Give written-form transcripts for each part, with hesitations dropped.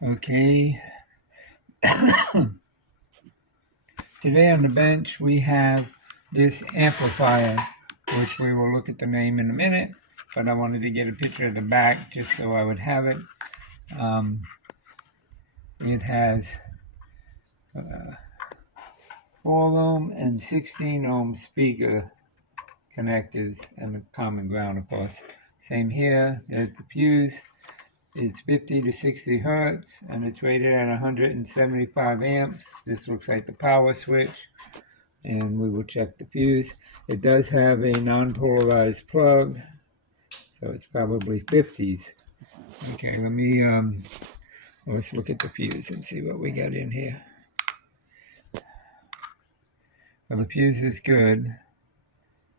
Okay. Today on the bench we have this amplifier, which we will look at the name in a minute, but I wanted to get a picture of the back just so I would have it. It has 4 ohm and 16 ohm speaker connectors and a common ground, of course. Same here. There's the fuse. It's 50 to 60 hertz and it's rated at 175 amps. This looks like the power switch, and we will check the fuse. It does have a non-polarized plug, so it's probably 50s. Okay, let's look at the fuse and see what we got in here. Well, the fuse is good,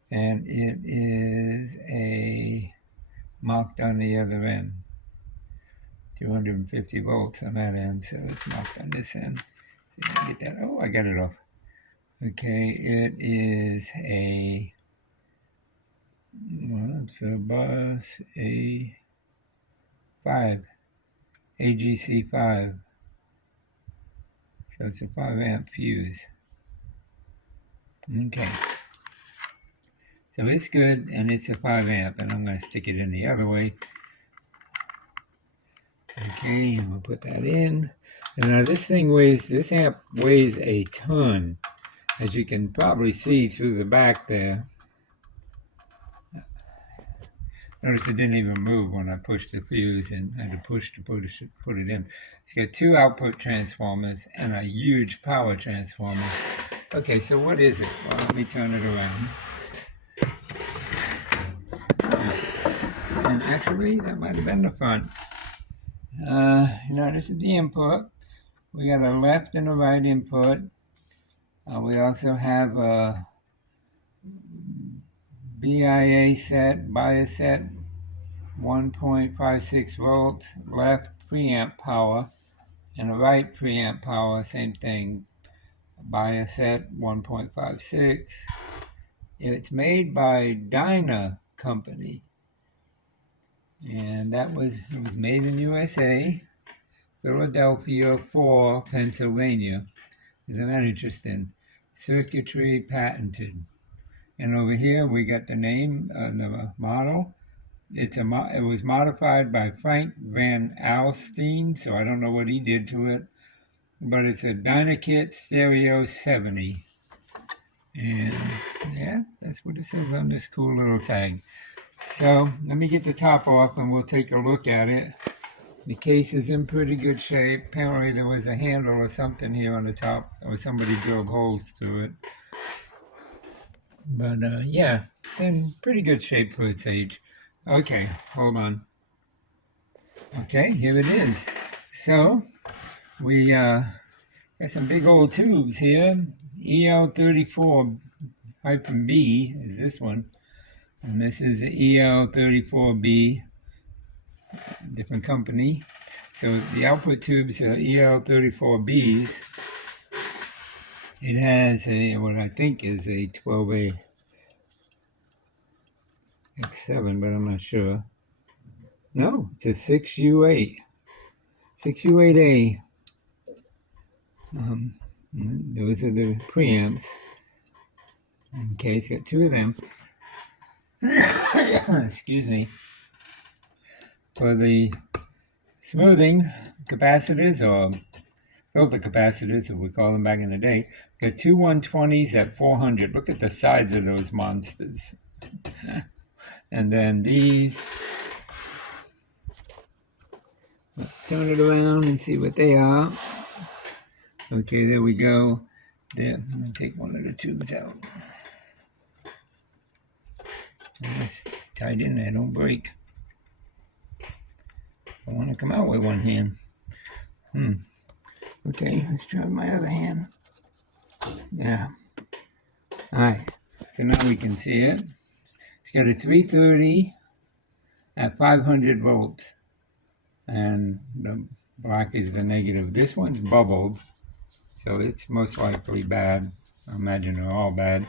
and it is marked on the other end. 250 volts on that end, so it's marked on this end. See if I can get that. Oh, I got it off. Okay, it is it's a bus A5, AGC5. So it's a 5 amp fuse. Okay. So it's good, and it's a 5 amp, and I'm going to stick it in the other way. Okay, I'm going to put that in. And now this amp weighs a ton, as you can probably see through the back there. Notice it didn't even move when I pushed the fuse and had to push to put it in. It's got 2 output transformers and a huge power transformer. Okay, so what is it? Well, let me turn it around. And actually, that might have been the front. This is the input. We got a left and a right input. We also have a bias set, 1.56 volts, left preamp power, and a right preamp power, same thing, bias set, 1.56. It's made by Dynaco company, and it was made in USA, Philadelphia 4, Pennsylvania. Isn't that interesting? Circuitry patented. And over here we got the name of the model. It was modified by Frank Van Alstyne, so I don't know what he did to it, but it's a Dynakit Stereo 70. And yeah, that's what it says on this cool little tag. So let me get the top off and we'll take a look at it. The case is in pretty good shape. Apparently there was a handle or something here on the top, or somebody drilled holes through it. But yeah, in pretty good shape for its age. Okay, hold on. Okay, here it is. So we got some big old tubes here. EL34-B is this one, and this is EL34B, different company. So the output tubes are EL34Bs. It has what I think is a 12A X7, but I'm not sure. No, it's a 6U8. 6U8A. Those are the preamps. Okay, it's got 2 of them. Excuse me. For the smoothing capacitors, or filter capacitors, as we call them back in the day, got 2 120s at 400. Look at the size of those monsters. And then these, turn it around and see what they are. Okay, there we go. There, I'm going to take one of the tubes out. It's tied in there, don't break. I want to come out with one hand. Okay, let's try my other hand. Yeah. Alright, so now we can see it. It's got a 330 at 500 volts. And the black is the negative. This one's bubbled, so it's most likely bad. I imagine they're all bad.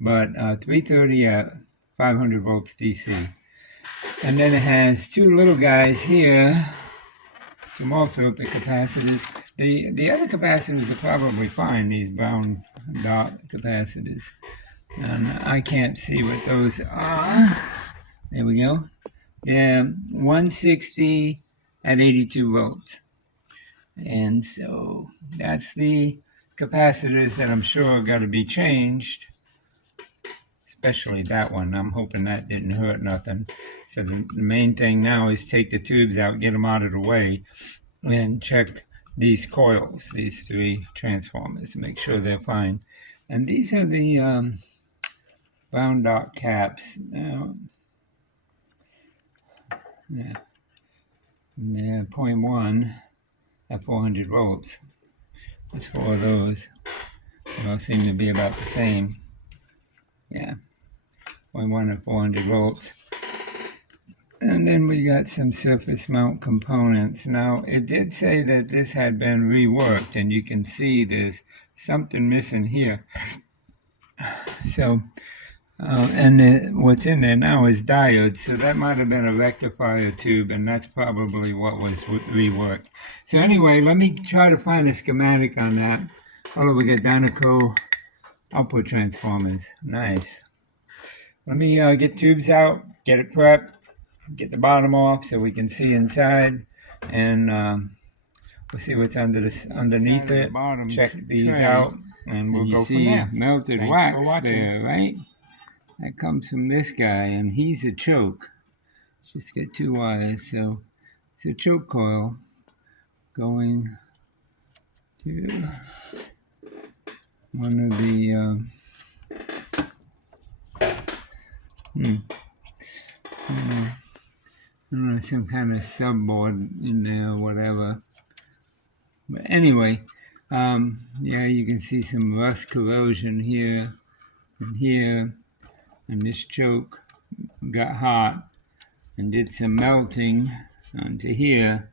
But 330 at 500 volts DC. And then it has 2 little guys here some more filter capacitors. The other capacitors are probably fine, these brown dot capacitors. And I can't see what those are. There we go. Yeah, 160 at 82 volts. And so that's the capacitors that I'm sure got to be changed, especially that one. I'm hoping that didn't hurt nothing. So the main thing now is take the tubes out, get them out of the way, and check these coils, these three transformers, make sure they're fine. And these are the brown dot caps. Yeah, 0.1 at 400 volts. There's 4 of those. They all seem to be about the same. Yeah, 0.1 at 400 volts. And then we got some surface mount components. Now, it did say that this had been reworked, and you can see there's something missing here. So, what's in there now is diodes, so that might have been a rectifier tube, and that's probably what was reworked. So anyway, let me try to find a schematic on that. Oh, we got Dynaco output transformers. Nice. Let me get tubes out, get it prepped, get the bottom off so we can see inside, and we'll see what's underneath it. Check these out, and we'll go from there. Melted wax there, right? That comes from this guy, and he's a choke. Just got 2 wires, so it's a choke coil going to one of the I don't know, some kind of subboard in there or whatever. But anyway, yeah, you can see some rust corrosion here and here, and this choke got hot and did some melting onto here,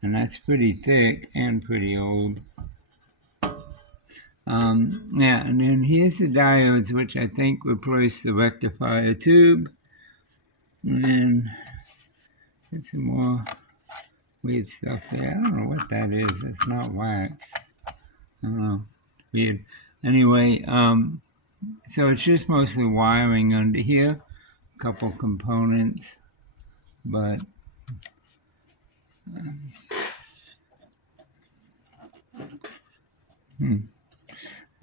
and that's pretty thick and pretty old. Yeah, and then here's the diodes, which I think replace the rectifier tube. And then get some more weird stuff there. I don't know what that is. It's not wax. I don't know. Weird. Anyway, so it's just mostly wiring under here. A couple components. But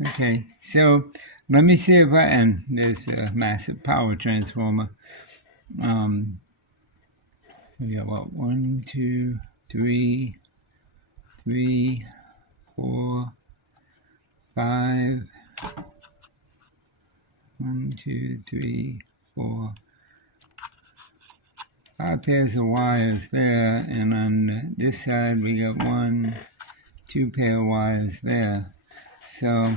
okay, so let me see if and there's a massive power transformer. So we got what, 1, 2, 3, 4, 5. 1, 2, 3, 4. 5 pairs of wires there, and on this side we got 1, 2 pair of wires there. So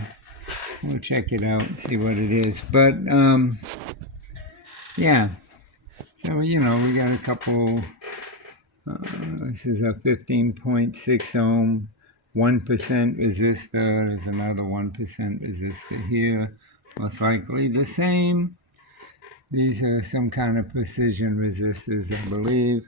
we'll check it out and see what it is. But yeah, so you know, we got a couple. This is a 15.6 ohm, 1% resistor. There's another 1% resistor here, most likely the same. These are some kind of precision resistors, I believe.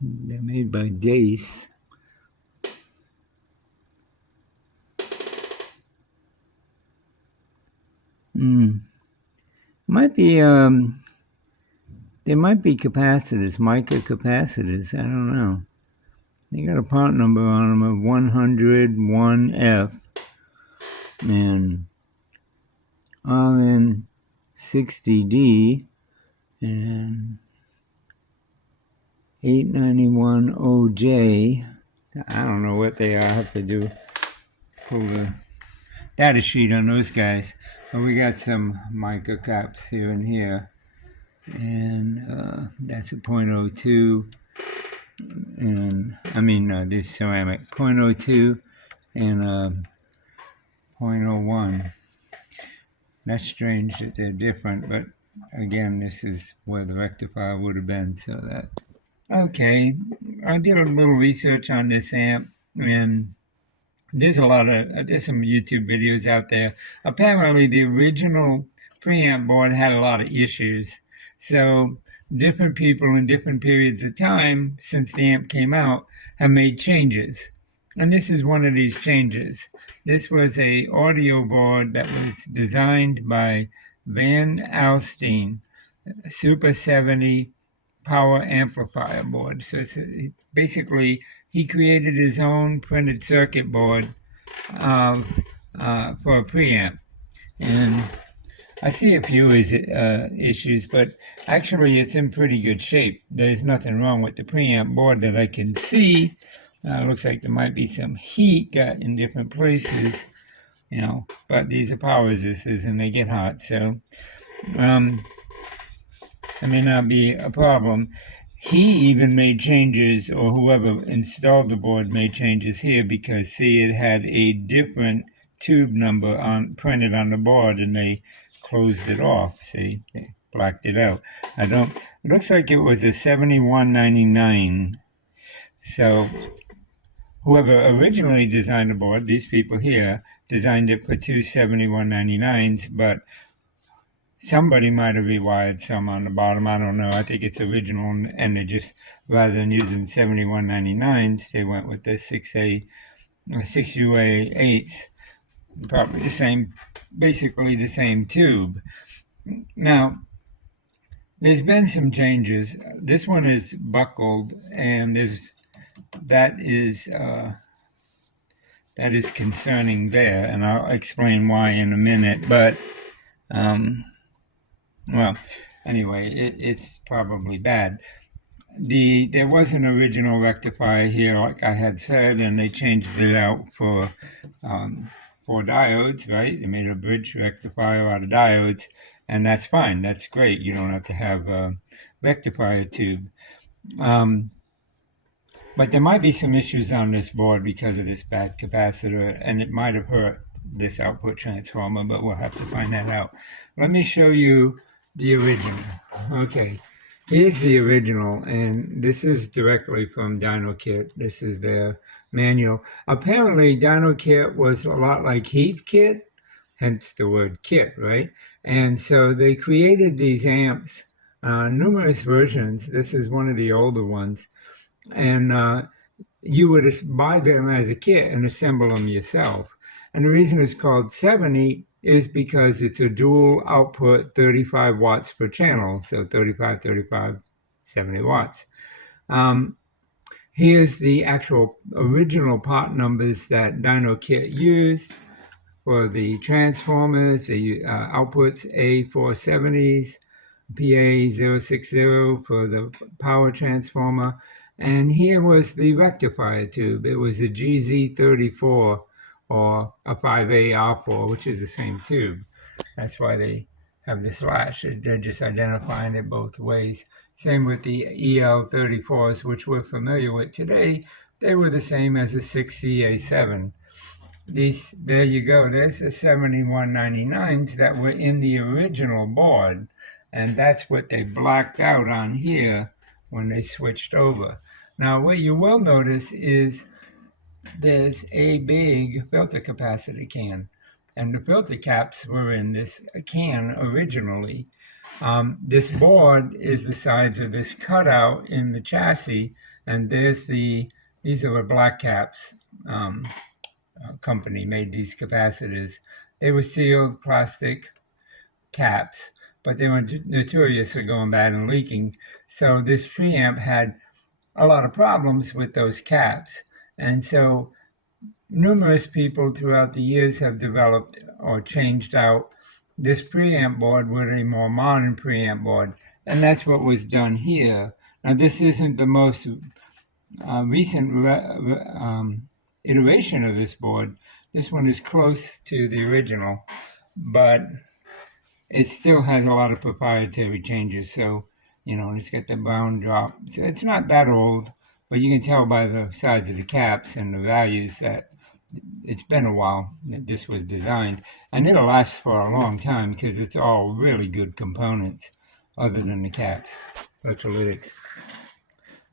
They're made by Dace. Might be, there might be capacitors, microcapacitors, I don't know. They got a part number on them of 101F and RN60D and 891OJ. I don't know what they are. I have to pull the data sheet on those guys. But we got some microcaps here and here. And that's a 0.02. And I mean, this ceramic 0.02 and 0.01. That's strange that they're different, but again, this is where the rectifier would have been, so that. Okay, I did a little research on this amp, and there's some YouTube videos out there. Apparently, the original preamp board had a lot of issues. So different people in different periods of time since the amp came out have made changes. And this is one of these changes. This was a audio board that was designed by Van Alstyne, Super 70 power amplifier board. So it's basically he created his own printed circuit board for a preamp. And I see a few issues, but actually it's in pretty good shape. There's nothing wrong with the preamp board that I can see. Looks like there might be some heat got in different places, but these are power resistors and they get hot, so it may not be a problem. He even made changes, or whoever installed the board made changes here, because see, it had a different tube number printed on the board, and they closed it off. See, they blacked it out. It looks like it was a 7199. So whoever originally designed the board, these people here, designed it for two 7199s, but somebody might have rewired some on the bottom. I don't know. I think it's original, and they just, rather than using 7199s, they went with the 6A or 6UA8s. Probably the same, basically the same tube. Now, there's been some changes. This one is buckled, and that is concerning there, and I'll explain why in a minute. But well, anyway, it's probably bad. There was an original rectifier here, like I had said, and they changed it out for diodes, right? They made a bridge rectifier out of diodes, and that's fine. That's great. You don't have to have a rectifier tube. But there might be some issues on this board because of this bad capacitor, and it might have hurt this output transformer, but we'll have to find that out. Let me show you the original. Okay, here's the original, and this is directly from Dynakit. This is their manual. Apparently, Dynakit was a lot like Heathkit, hence the word kit, right? And so they created these amps, numerous versions. This is one of the older ones. And you would buy them as a kit and assemble them yourself. And the reason it's called 70 is because it's a dual output 35 watts per channel. So 35, 35, 70 watts. Here's the actual original part numbers that Dynakit used for the transformers, the outputs A470s, PA060 for the power transformer. And here was the rectifier tube. It was a GZ34 or a 5A-R4, which is the same tube. That's why they have the slash. They're just identifying it both ways. Same with the EL34s, which we're familiar with today. They were the same as the 6CA7. There you go. There's the 7199s that were in the original board. And that's what they blacked out on here when they switched over. Now, what you will notice is there's a big filter capacitor can, and the filter caps were in this can originally. This board is the size of this cutout in the chassis, and these are the black caps. Company made these capacitors. They were sealed plastic caps, but they were notorious for going bad and leaking. So this preamp had a lot of problems with those caps. And so numerous people throughout the years have developed or changed out this preamp board with a more modern preamp board. And that's what was done here. Now, this isn't the most recent iteration of this board. This one is close to the original, but it still has a lot of proprietary changes. So, it's got the brown drop. So it's not that old, but you can tell by the size of the caps and the values that it's been a while that this was designed. And it'll last for a long time because it's all really good components other than the caps, electrolytics.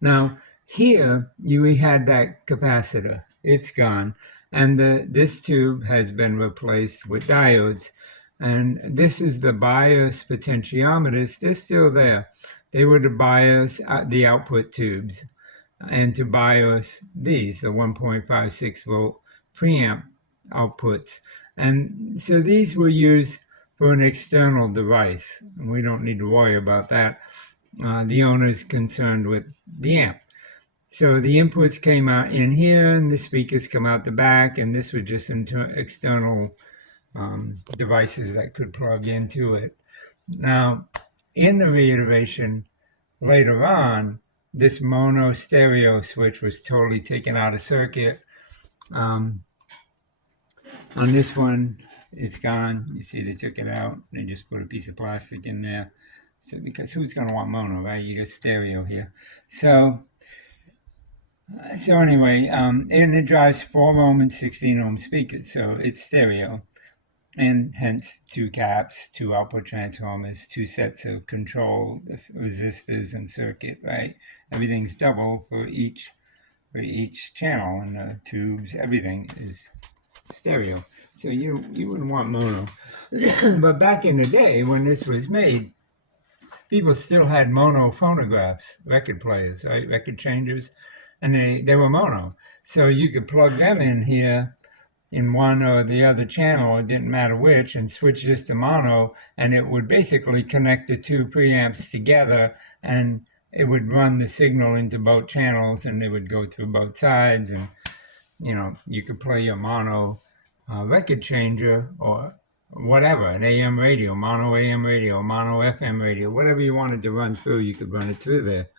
Now, here we had that capacitor. It's gone. And this tube has been replaced with diodes. And this is the bias potentiometers. They're still there. They were to bias the output tubes and to bias these, the 1.56 volt preamp outputs. And so these were used for an external device. We don't need to worry about that. The owner is concerned with the amp. So the inputs came out in here and the speakers come out the back, and this was just external devices that could plug into it. Now, in the reiteration later on, this mono stereo switch was totally taken out of circuit. On this one, it's gone. You see they took it out. They just put a piece of plastic in there. So because who's going to want mono, right? You got stereo here. So anyway, and it drives 4 ohm and 16 ohm speakers. So it's stereo. And hence 2 caps, 2 output transformers, 2 sets of control resistors and circuit, right? Everything's double for each channel, and the tubes, everything is stereo. So you wouldn't want mono. But back in the day when this was made, people still had mono phonographs, record players, right? Record changers, and they were mono. So you could plug them in here in one or the other channel, it didn't matter which, and switch this to mono, and it would basically connect the 2 preamps together, and it would run the signal into both channels, and they would go through both sides, and you could play your mono record changer or whatever, an AM radio, mono AM radio, mono FM radio, whatever you wanted to run through, you could run it through there.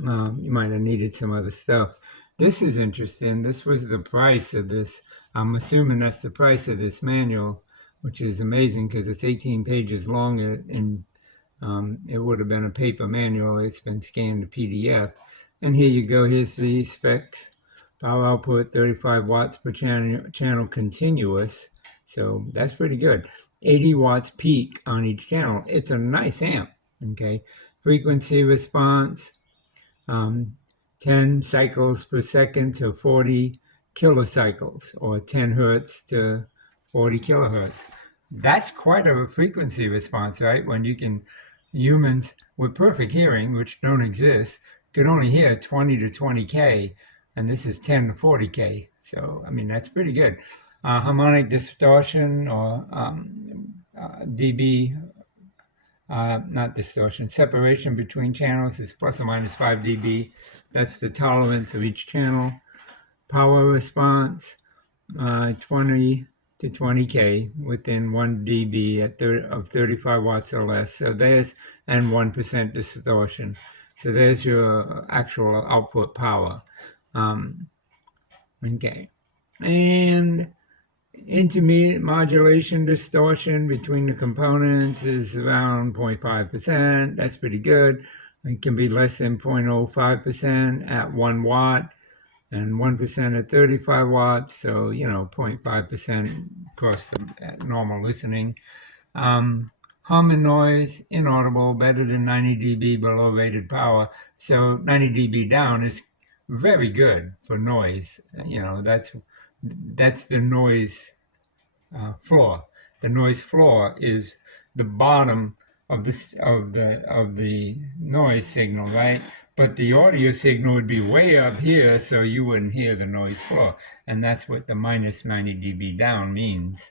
You might have needed some other stuff. This is interesting. This was the price of this. I'm assuming that's the price of this manual, which is amazing because it's 18 pages long, and it would have been a paper manual. It's been scanned to PDF. And here you go. Here's the specs. Power output, 35 watts per channel continuous. So that's pretty good. 80 watts peak on each channel. It's a nice amp. Okay. Frequency response, 10 cycles per second to 40 kilocycles, or 10 hertz to 40 kilohertz. That's quite a frequency response, right? When humans with perfect hearing, which don't exist, could only hear 20 to 20K, and this is 10 to 40K. So, I mean, that's pretty good. Harmonic distortion, or dB, not distortion, separation between channels is plus or minus 5 dB. That's the tolerance of each channel. Power response, 20 to 20K within 1 dB of 35 watts or less. So there's, and 1% distortion. So there's your actual output power. Okay. And intermediate modulation distortion between the components is around 0.5%. That's pretty good. It can be less than 0.05% at 1 watt and 1% at 35 watts. So, 0.5% across the normal listening. Hum and noise, inaudible, better than 90 dB below rated power. So 90 dB down is very good for noise. That's the noise floor. The noise floor is the bottom of the noise signal, right? But the audio signal would be way up here, so you wouldn't hear the noise floor, and that's what the minus 90 dB down means.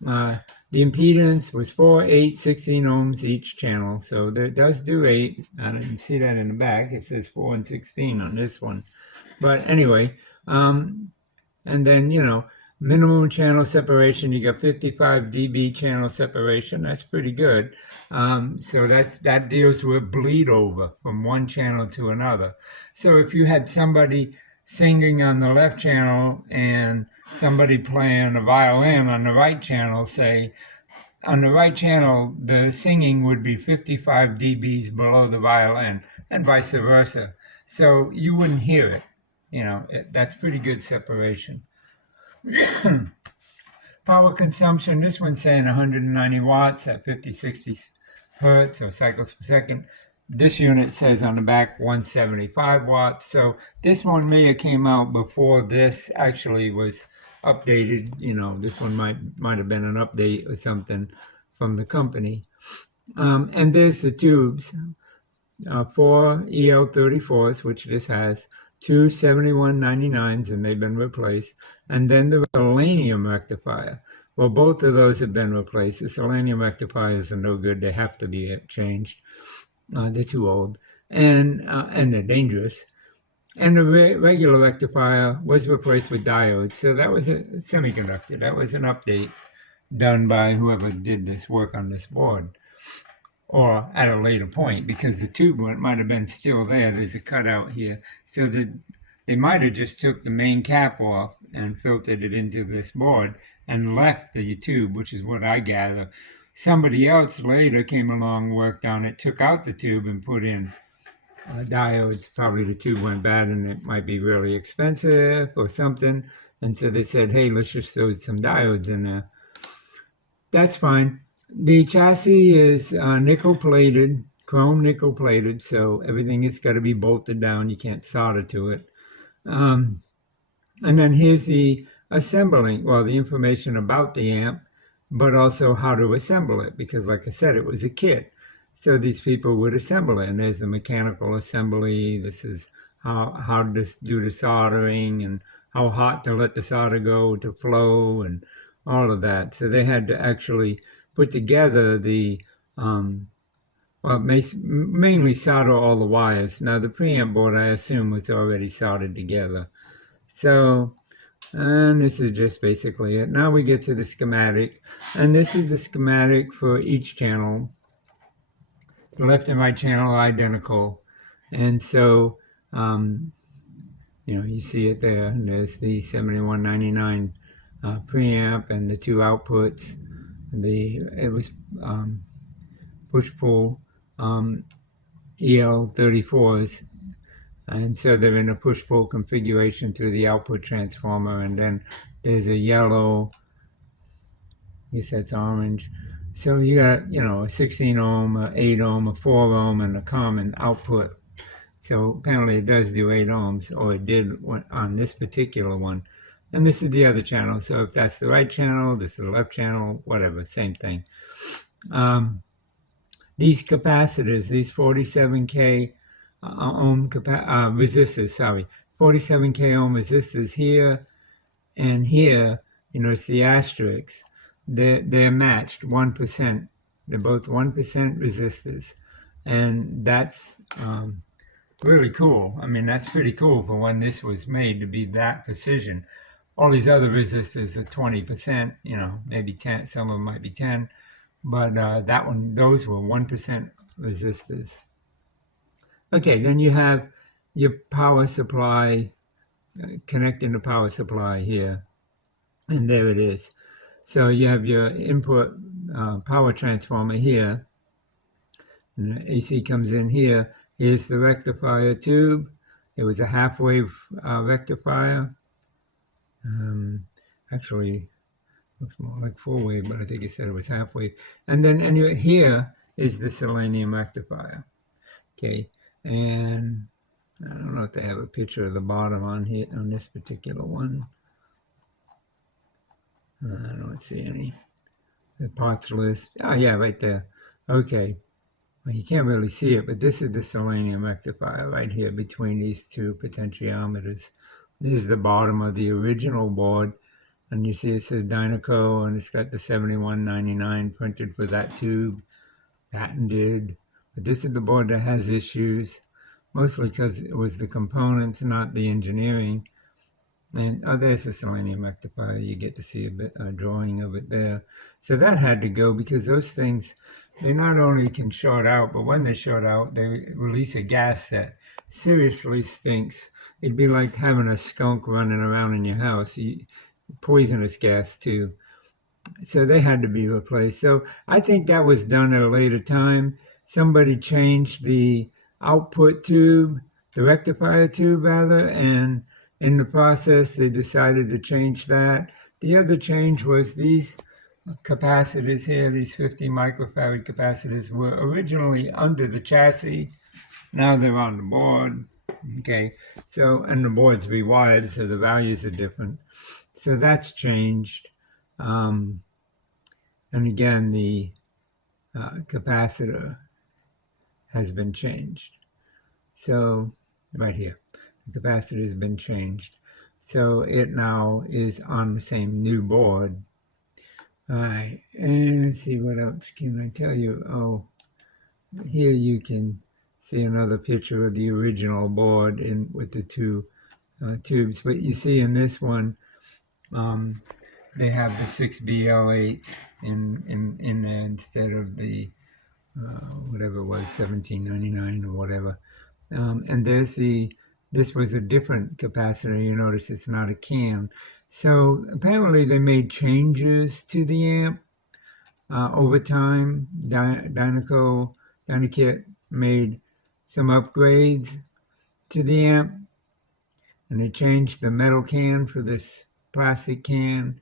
The impedance was 4, 8, 16 ohms each channel, so it does do 8. I didn't see that in the back. It says 4 and 16 on this one. But anyway, and then, minimum channel separation, you got 55 dB channel separation. That's pretty good. So that deals with bleed over from one channel to another. So if you had somebody singing on the left channel and somebody playing a violin on the right channel, say, on the right channel, the singing would be 55 dBs below the violin, and vice versa. So you wouldn't hear it. That's pretty good separation. Power consumption, this one's saying 190 watts at 50, 60 hertz or cycles per second. This unit says on the back 175 watts. So this one may have came out before this actually was updated. You know, this one might have been an update or something from the company. And there's the tubes, 4 EL34s, which this has, 2 7199s, and they've been replaced, and then the selenium rectifier. Well, both of those have been replaced. The selenium rectifiers are no good. They have to be changed. They're too old, and they're dangerous. And the regular rectifier was replaced with diodes. So that was a semiconductor. That was an update done by whoever did this work on this board, or at a later point, because the tube might have been still there. There's a cutout here. So that they might have just took the main cap off and filtered it into this board and left the tube, which is what I gather. Somebody else later came along, worked on it, took out the tube and put in diodes. Probably the tube went bad and it might be really expensive or something. And so they said, hey, let's just throw some diodes in there. That's fine. The chassis is nickel plated, chrome nickel plated, so everything has got to be bolted down. You can't solder to it. And then here's the assembling, well, the information about the amp, but also how to assemble it, because like I said, it was a kit. So these people would assemble it, and there's the mechanical assembly. This is how to do the soldering and how hot to let the solder go to flow and all of that. So they had to actually put together the, well, mainly solder all the wires. Now the preamp board, I assume, was already soldered together. So, and this is just basically it. Now we get to the schematic, and this is the schematic for each channel. The left and right channel are identical, and so you know, you see it there. And there's the 7199 preamp and the two outputs. It was push-pull EL34s, and so they're in a push-pull configuration through the output transformer. And then there's a yellow, I guess that's orange. So you got, you know, a 16 ohm, a 8 ohm, a 4 ohm, and a common output. So apparently it does do 8 ohms, or it did on this particular one. And this is the other channel. So if that's the right channel, this is the left channel, whatever, same thing. These capacitors, these 47K ohm resistors, 47K ohm resistors here and here, you know, it's the asterisks. They're matched 1%. They're both 1% resistors. And that's really cool. I mean, that's pretty cool for when this was made to be that precision. All these other resistors are 20%, you know, maybe 10, some of them might be 10, but that one, those were 1% resistors. Okay, then you have your power supply, connecting the power supply here, and there it is. So you have your input power transformer here, and the AC comes in here. Here's the rectifier tube. It was a half-wave rectifier. Actually, looks more like full-wave, but I think it said it was half-wave. And then anyway, here is the selenium rectifier. Okay, and I don't know if they have a picture of the bottom on here on this particular one. I don't see any. The parts list. Oh yeah, right there. Okay. Well, you can't really see it, but this is the selenium rectifier right here between these two potentiometers. This is the bottom of the original board, and you see it says Dynaco, and it's got the 7199 printed for that tube, patented. But this is the board that has issues, mostly because it was the components, not the engineering. And there's a selenium rectifier. You get to see a drawing of it there. So that had to go because those things, they not only can short out, but when they short out, they release a gas that seriously stinks. It'd be like having a skunk running around in your house. Poisonous gas too. So they had to be replaced. So I think that was done at a later time. Somebody changed the output tube, the rectifier tube rather, and in the process they decided to change that. The other change was these capacitors here, these 50 microfarad capacitors, were originally under the chassis. Now they're on the board. Okay, so, and the board's rewired, so the values are different. So that's changed. And again, the capacitor has been changed. So right here, the capacitor has been changed. So it now is on the same new board. All right, and let's see, what else can I tell you? Oh, here you can see another picture of the original board with the two tubes. But you see in this one, they have the 6BL8s in there instead of the whatever it was, 1799 or whatever. And this was a different capacitor. You notice it's not a can. So apparently they made changes to the amp over time. Dynakit made some upgrades to the amp, and they changed the metal can for this plastic can,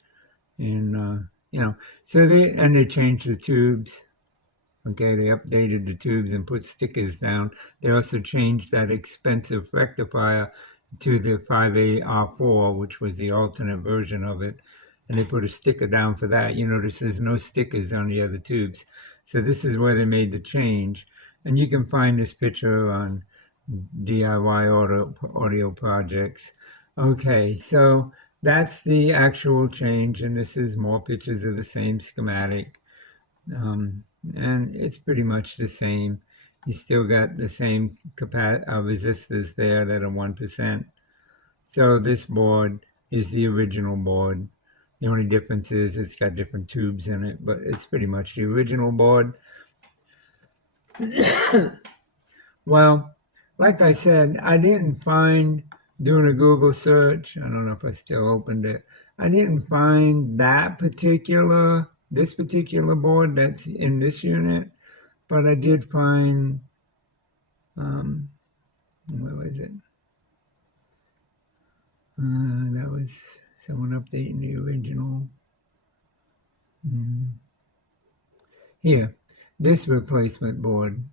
and so they changed the tubes. Okay, they updated the tubes and put stickers down. They also changed that expensive rectifier to the 5A-R4, which was the alternate version of it, and they put a sticker down for that. You notice there's no stickers on the other tubes. So this is where they made the change. And you can find this picture on DIY audio projects. Okay, so that's the actual change, and this is more pictures of the same schematic. And it's pretty much the same. You still got the same resistors there that are 1%. So this board is the original board. The only difference is it's got different tubes in it, but it's pretty much the original board. Well, like I said, I didn't find, doing a Google search, I don't know if I still opened it, I didn't find this particular board that's in this unit, but I did find, where was it? That was someone updating the original. Here, this replacement board.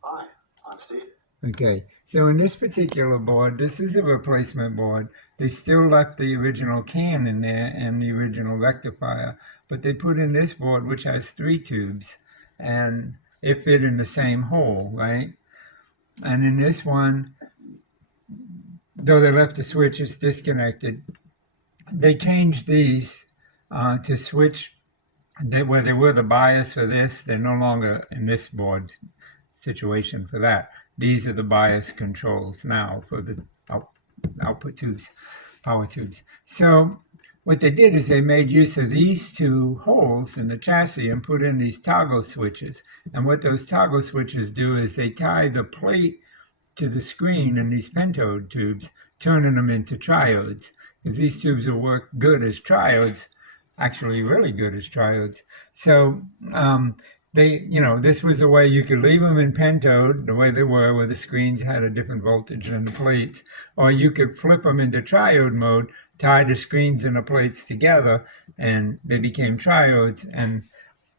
Hi, I'm Steve. Okay, so in this particular board, this is a replacement board. They still left the original can in there and the original rectifier, but they put in this board, which has 3 tubes, and it fit in the same hole, right? And in this one, though they left the switch, it's disconnected. They changed these to switch where they were the bias for this. They're no longer in this board situation for that. These are the bias controls now for the output tubes, power tubes. So what they did is they made use of these 2 holes in the chassis and put in these toggle switches. And what those toggle switches do is they tie the plate to the screen in these pentode tubes, turning them into triodes. Because these tubes will work good as triodes, actually really good as triodes. So this was a way you could leave them in pentode the way they were, where the screens had a different voltage than the plates, or you could flip them into triode mode, tie the screens and the plates together, and they became triodes. And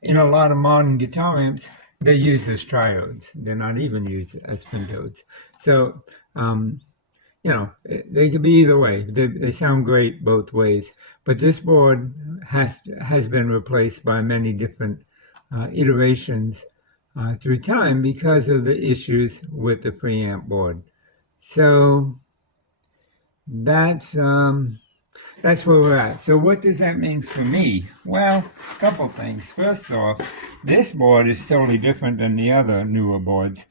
in a lot of modern guitar amps, they use as triodes. They're not even used as pentodes. So, they could be either way. They sound great both ways. But this board has been replaced by many different iterations through time because of the issues with the preamp board. So that's where we're at. So what does that mean for me? Well, a couple things. First off, this board is totally different than the other newer boards.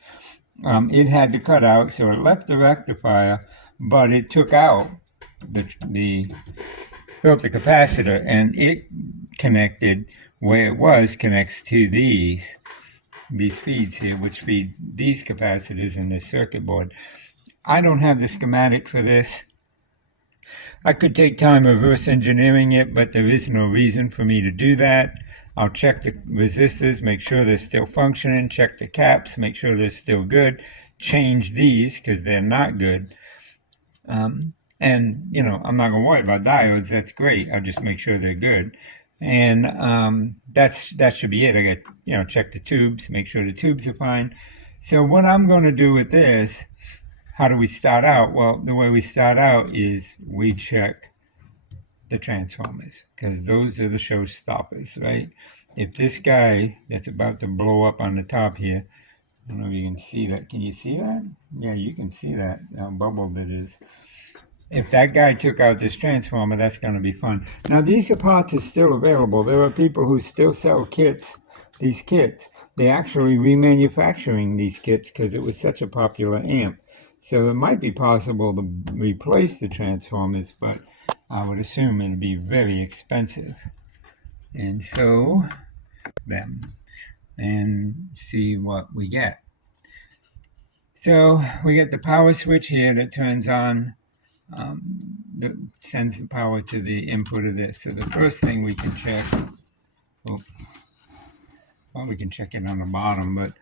It had the cutout, so it left the rectifier, but it took out the filter capacitor, and it connected where it connects to these feeds here, which feed these capacitors in this circuit board. I don't have the schematic for this. I could take time reverse engineering it, but there is no reason for me to do that. I'll check the resistors, make sure they're still functioning, check the caps, make sure they're still good, change these because they're not good. And, I'm not going to worry about diodes. That's great. I'll just make sure they're good. And that should be it. I got, check the tubes, make sure the tubes are fine. So what I'm going to do with this, how do we start out? Well, the way we start out is we check the transformers, because those are the showstoppers, right? If this guy that's about to blow up on the top here, I don't know if you can see that. Can you see that? Yeah, you can see that, how bubbled it is. If that guy took out this transformer, that's going to be fun. Now, these parts are still available. There are people who still sell kits, these kits. They're actually remanufacturing these kits because it was such a popular amp. So it might be possible to replace the transformers, but I would assume it'd be very expensive. And so, them, and see what we get. So we get the power switch here that turns on, that sends the power to the input of this. So the first thing we can check, well, we can check it on the bottom, but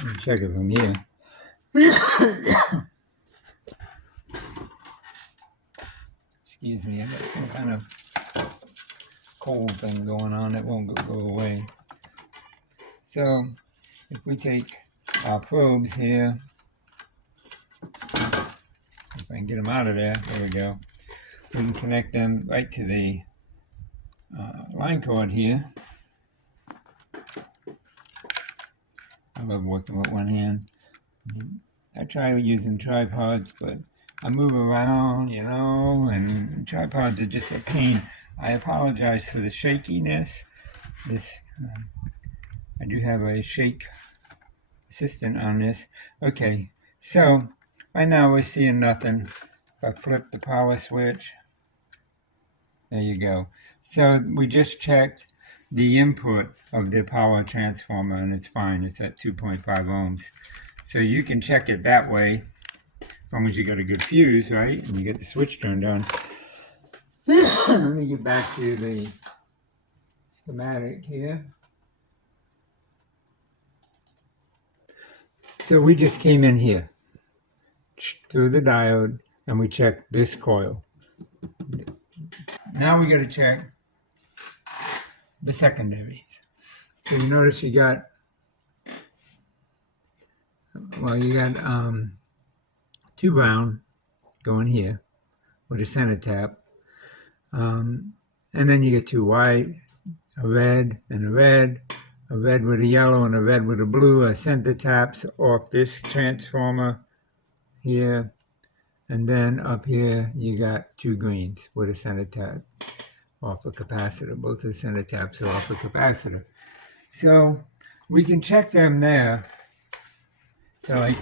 we can check it from here. Excuse me, I got some kind of cold thing going on that won't go away. So if we take our probes here, if I can get them out of there, there we go. We can connect them right to the line cord here. I love working with one hand. I try using tripods, but I move around, you know, and tripods are just a pain. I apologize for the shakiness. I do have a shake assistant on this. Okay, so right now we're seeing nothing. If I flip the power switch, there you go. So we just checked the input of the power transformer, and it's fine. It's at 2.5 ohms. So you can check it that way, as long as you got a good fuse, right? And you get the switch turned on. Let me get back to the schematic here. So we just came in here through the diode, and we checked this coil. Now we got to check the secondaries. So you notice you got, well, you got 2 brown going here with a center tap, and then you get 2 white, a red and a red with a yellow and a red with a blue, a center taps off this transformer here, and then up here you got 2 greens with a center tap off a capacitor. Both the center taps are off a capacitor. So we can check them there. So like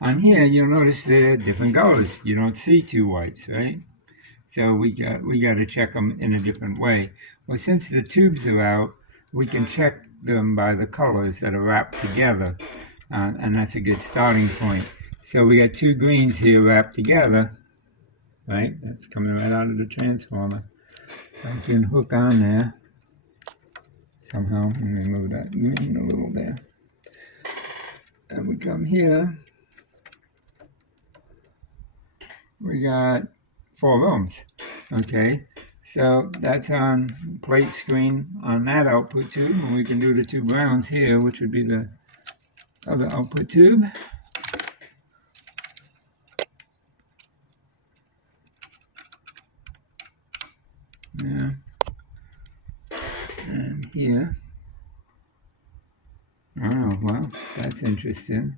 on here, you'll notice they're different colors. You don't see 2 whites, right? So we got to check them in a different way. Well, since the tubes are out, we can check them by the colors that are wrapped together, and that's a good starting point. So we got 2 greens here wrapped together, right? That's coming right out of the transformer. I can hook on there somehow. Let me move that green a little there. And we come here. We got 4 ohms. Okay, so that's on plate screen on that output tube, and we can do the 2 browns here, which would be the other output tube. Yeah, and here. Oh, well, that's interesting.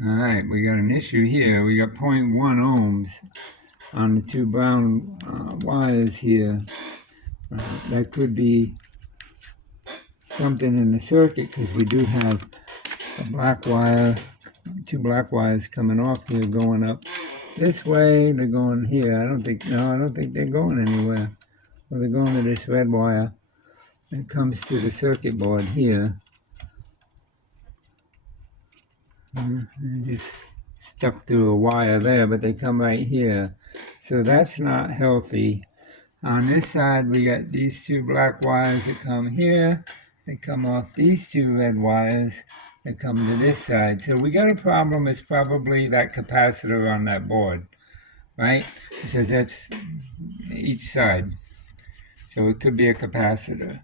All right, we got an issue here. We got 0.1 ohms on the 2 brown wires here. That could be something in the circuit, because we do have a black wire, 2 black wires coming off here going up this way. They're going here. I don't think they're going anywhere. Well, they're going to this red wire that comes to the circuit board here. They're just stuck through a wire there, but they come right here. So that's not healthy. On this side, we got these 2 black wires that come here. They come off these 2 red wires that come to this side. So we got a problem. It's probably that capacitor on that board, right? Because that's each side. So it could be a capacitor,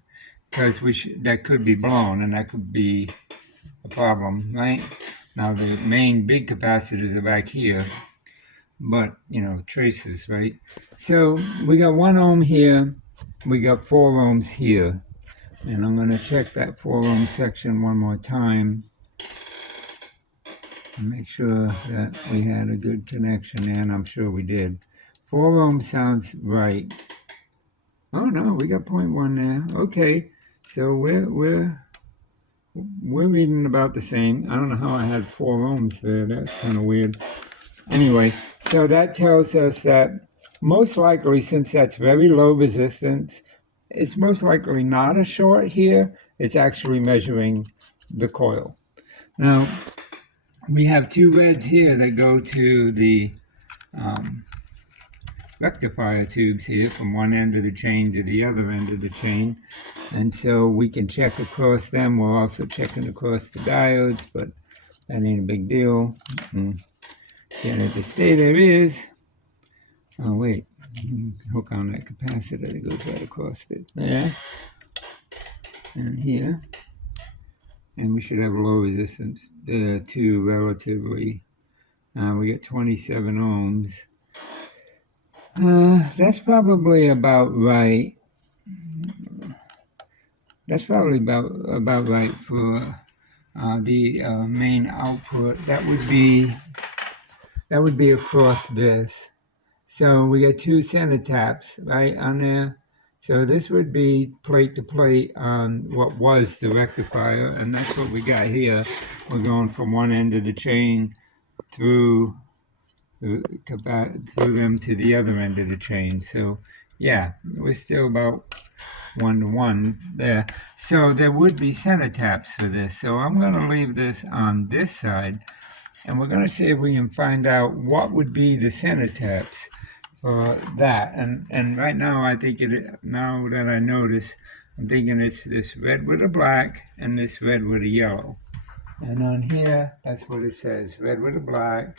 because that could be blown, and that could be a problem, right? Now the main big capacitors are back here, but traces, right? So we got 1 ohm here, we got 4 ohms here, and I'm going to check that 4 ohm section one more time and make sure that we had a good connection, and I'm sure we did. 4 ohms sounds right. Oh no, we got 0.1 there. Okay, so we're reading about the same. I don't know how I had 4 ohms there. That's kind of weird. Anyway, so that tells us that most likely, since that's very low resistance, it's most likely not a short here. It's actually measuring the coil. Now, we have 2 reds here that go to the rectifier tubes here from one end of the chain to the other end of the chain. And so we can check across them. We're also checking across the diodes, but that ain't a big deal. Again, to stay there is, oh wait, hook on that capacitor that goes right across it there and here. And we should have low resistance too, relatively. We get 27 ohms. That's probably about right. That's probably about right for the main output. That would be across this. So we got 2 center taps right on there. So this would be plate to plate on what was the rectifier, and that's what we got here. We're going from one end of the chain through them to the other end of the chain. So yeah, we're still about 1 to 1 there. So there would be center taps for this. So I'm going to leave this on this side, and we're going to see if we can find out what would be the center taps for that. And right now, I think now that I notice, I'm thinking it's this red with a black and this red with a yellow. And on here, that's what it says, red with a black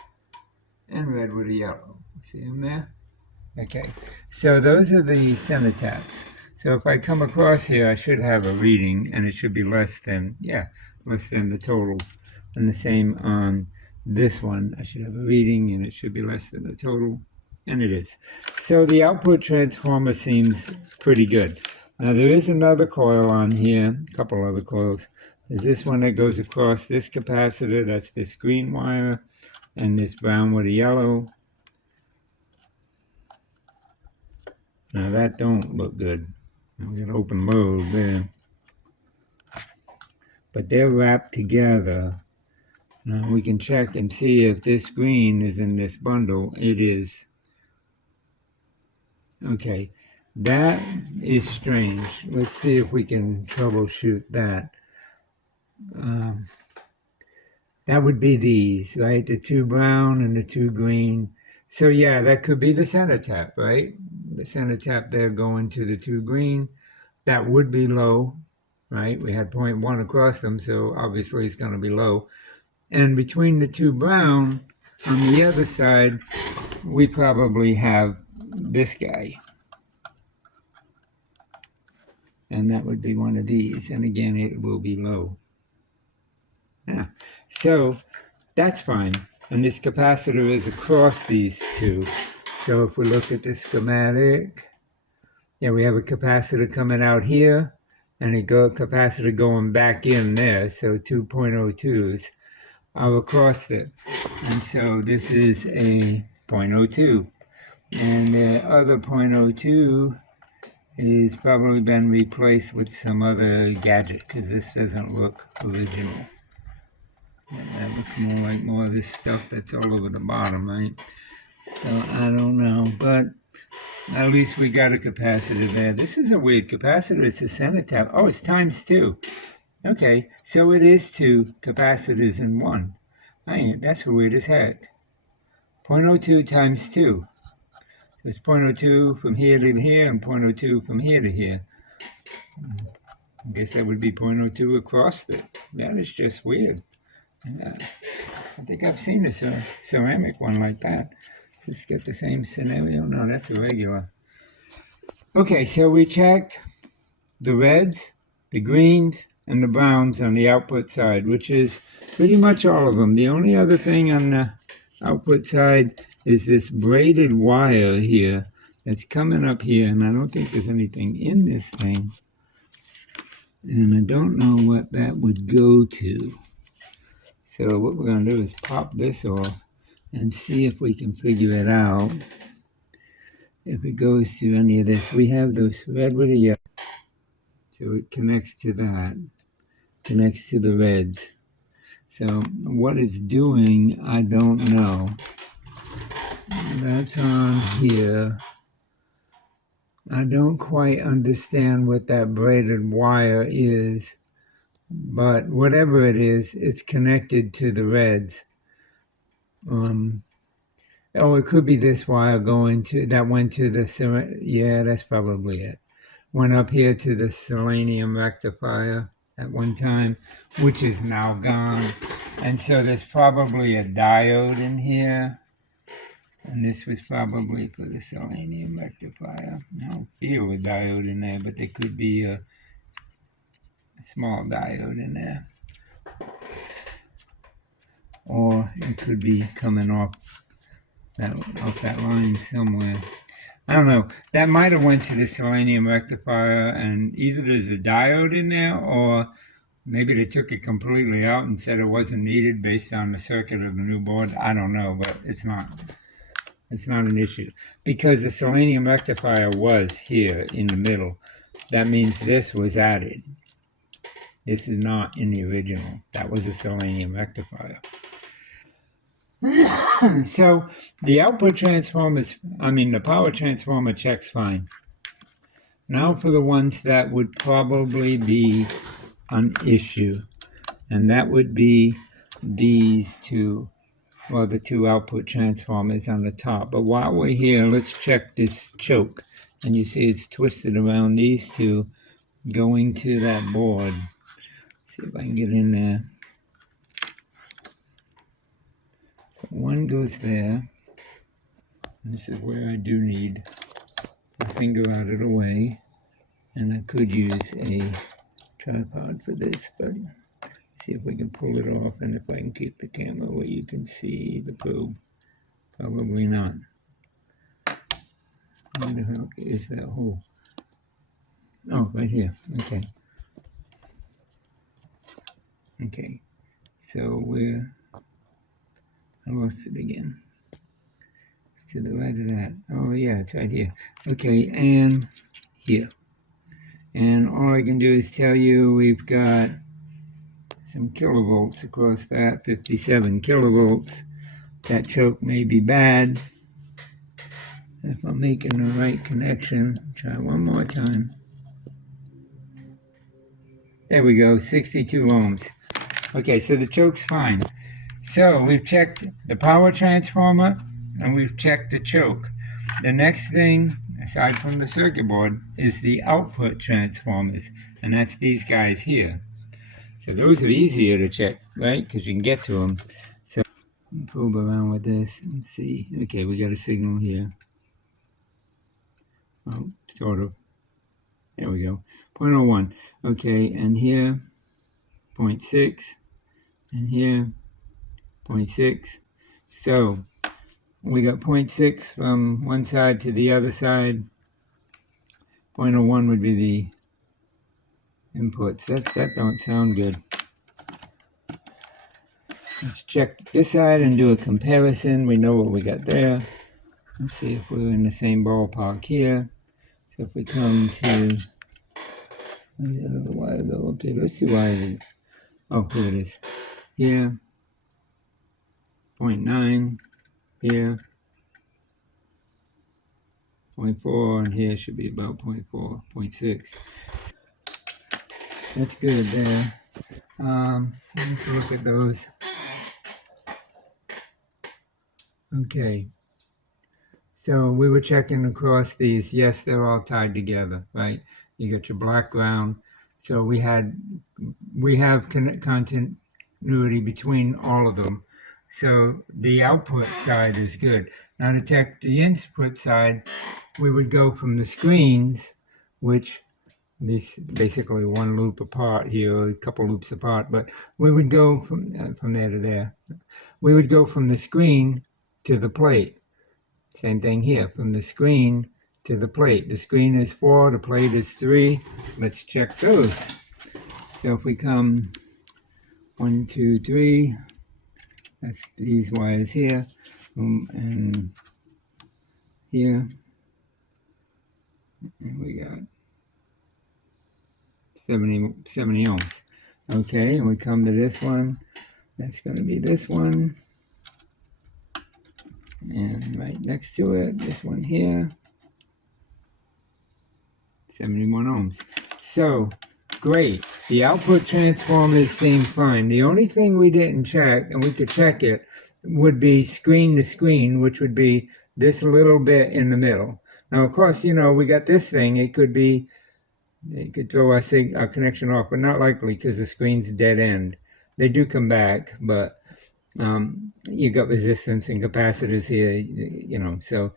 and red with a yellow. See them there? Okay, so those are the center taps. So if I come across here, I should have a reading, and it should be less than the total. And the same on this one. I should have a reading, and it should be less than the total, and it is. So the output transformer seems pretty good. Now there is another coil on here, a couple other coils. There's this one that goes across this capacitor, that's this green wire, and this brown with a yellow. Now that don't look good. We got open load there. But they're wrapped together. Now we can check and see if this green is in this bundle. It is. Okay, that is strange. Let's see if we can troubleshoot that. That would be these, right? The 2 brown and the 2 green. So yeah, that could be the center tap, right? The center tap there going to the 2 green. That would be low, right? We had 0.1 across them, so obviously it's going to be low. And between the 2 brown, on the other side, we probably have this guy. And that would be one of these. And again, it will be low. Yeah. So that's fine. And this capacitor is across these 2. So if we look at the schematic, yeah, we have a capacitor coming out here and a capacitor going back in there. So 2.02s are across it. And so this is a 0.02. And the other 0.02 is probably been replaced with some other gadget, because this doesn't look original. That looks more like more of this stuff that's all over the bottom, right? So I don't know, but at least we got a capacitor there. This is a weird capacitor. It's a center tap. Oh, it's times 2. Okay, so it is 2 capacitors in one. That's weird as heck. 0.02 times 2. So it's 0.02 from here to here and 0.02 from here to here. I guess that would be 0.02 across it. That is just weird. Yeah. I think I've seen a ceramic one like that. Let's get the same scenario. No, that's a regular. Okay, so we checked the reds, the greens, and the browns on the output side, which is pretty much all of them. The only other thing on the output side is this braided wire here that's coming up here, and I don't think there's anything in this thing. And I don't know what that would go to. So what we're going to do is pop this off and see if we can figure it out. If it goes to any of this, we have those red with a yellow. So it connects to that, connects to the reds. So what it's doing, I don't know. That's on here. I don't quite understand what that braided wire is, but whatever it is, it's connected to the reds. Oh, it could be this wire going to, that went to the, yeah, that's probably it. Went up here to the selenium rectifier at one time, which is now gone. And so there's probably a diode in here. And this was probably for the selenium rectifier. I don't feel a diode in there, but there could be a small diode in there. Or it could be coming off that line somewhere. I don't know. That might have went to the selenium rectifier, and either there's a diode in there, or maybe they took it completely out and said it wasn't needed based on the circuit of the new board. I don't know, but it's not an issue, because the selenium rectifier was here in the middle. That means this was added. This is not in the original. That was a selenium rectifier. So the output transformer the power transformer checks fine. Now for the ones that would probably be an issue, and that would be these two, well, the two output transformers on the top. But while we're here, let's check this choke. And you see it's twisted around these two going to that board. See if I can get in there. One goes there. This is where I do need a finger out of the way. And I could use a tripod for this, but see if we can pull it off, and if I can keep the camera where you can see the probe. Probably not. Where the heck is that hole? Oh, right here. Okay. Okay. So I lost it again. It's to the right of that. Oh yeah, it's right here. Okay, and here. And all I can do is tell you we've got some kilovolts across that, 57 kilovolts. That choke may be bad. If I'm making the right connection, try one more time. There we go, 62 ohms. Okay, so the choke's fine. So we've checked the power transformer and we've checked the choke. The next thing, aside from the circuit board, is the output transformers, and that's these guys here. So those are easier to check, right? Because you can get to them. So probe around with this and see. Okay, we got a signal here. Oh, sort of. There we go. 0.01. Okay, and here, 0.6. And here, 0.6. So we got 0.6 from one side to the other side. 0.01 would be the inputs. That don't sound good. Let's check this side and do a comparison. We know what we got there. Let's see if we're in the same ballpark here. So if we come to, where's the other wire go? Okay, let's see why it is. Oh, here it is. Here, 0.9. Here, 0.4, and here should be about 0.4, 0.6. That's good there. Let's look at those. Okay. So we were checking across these. Yes, they're all tied together, right? You got your black ground. So we have continuity between all of them. So the output side is good. Now to check the input side, we would go from the screens, which these basically one loop apart here, a couple loops apart, but we would go from there to there. We would go from the screen to the plate. Same thing here, from the screen to the plate. The screen is 4, the plate is 3. Let's check those. So if we come 1, 2, 3, that's these wires here, and here, and we got 70 ohms. Okay, and we come to this one. That's going to be this one. And right next to it, this one here, 71 ohms. So, great. The output transformers seem fine. The only thing we didn't check, and we could check it, would be screen to screen, which would be this little bit in the middle. Now, of course, you know, we got this thing. It could throw our connection off, but not likely because the screen's dead end. They do come back, but you got resistance and capacitors here, you know, so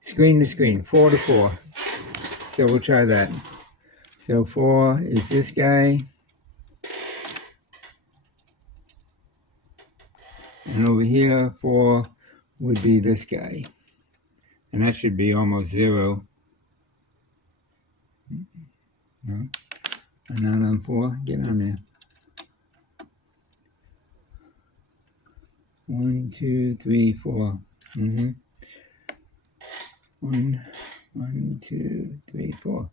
screen to screen, 4 to 4. So we'll try that. So 4 is this guy. And over here, 4 would be this guy. And that should be almost 0. No. And not on 4, get on there. 1, 2, 3, 4. 1, 2, 3, 4.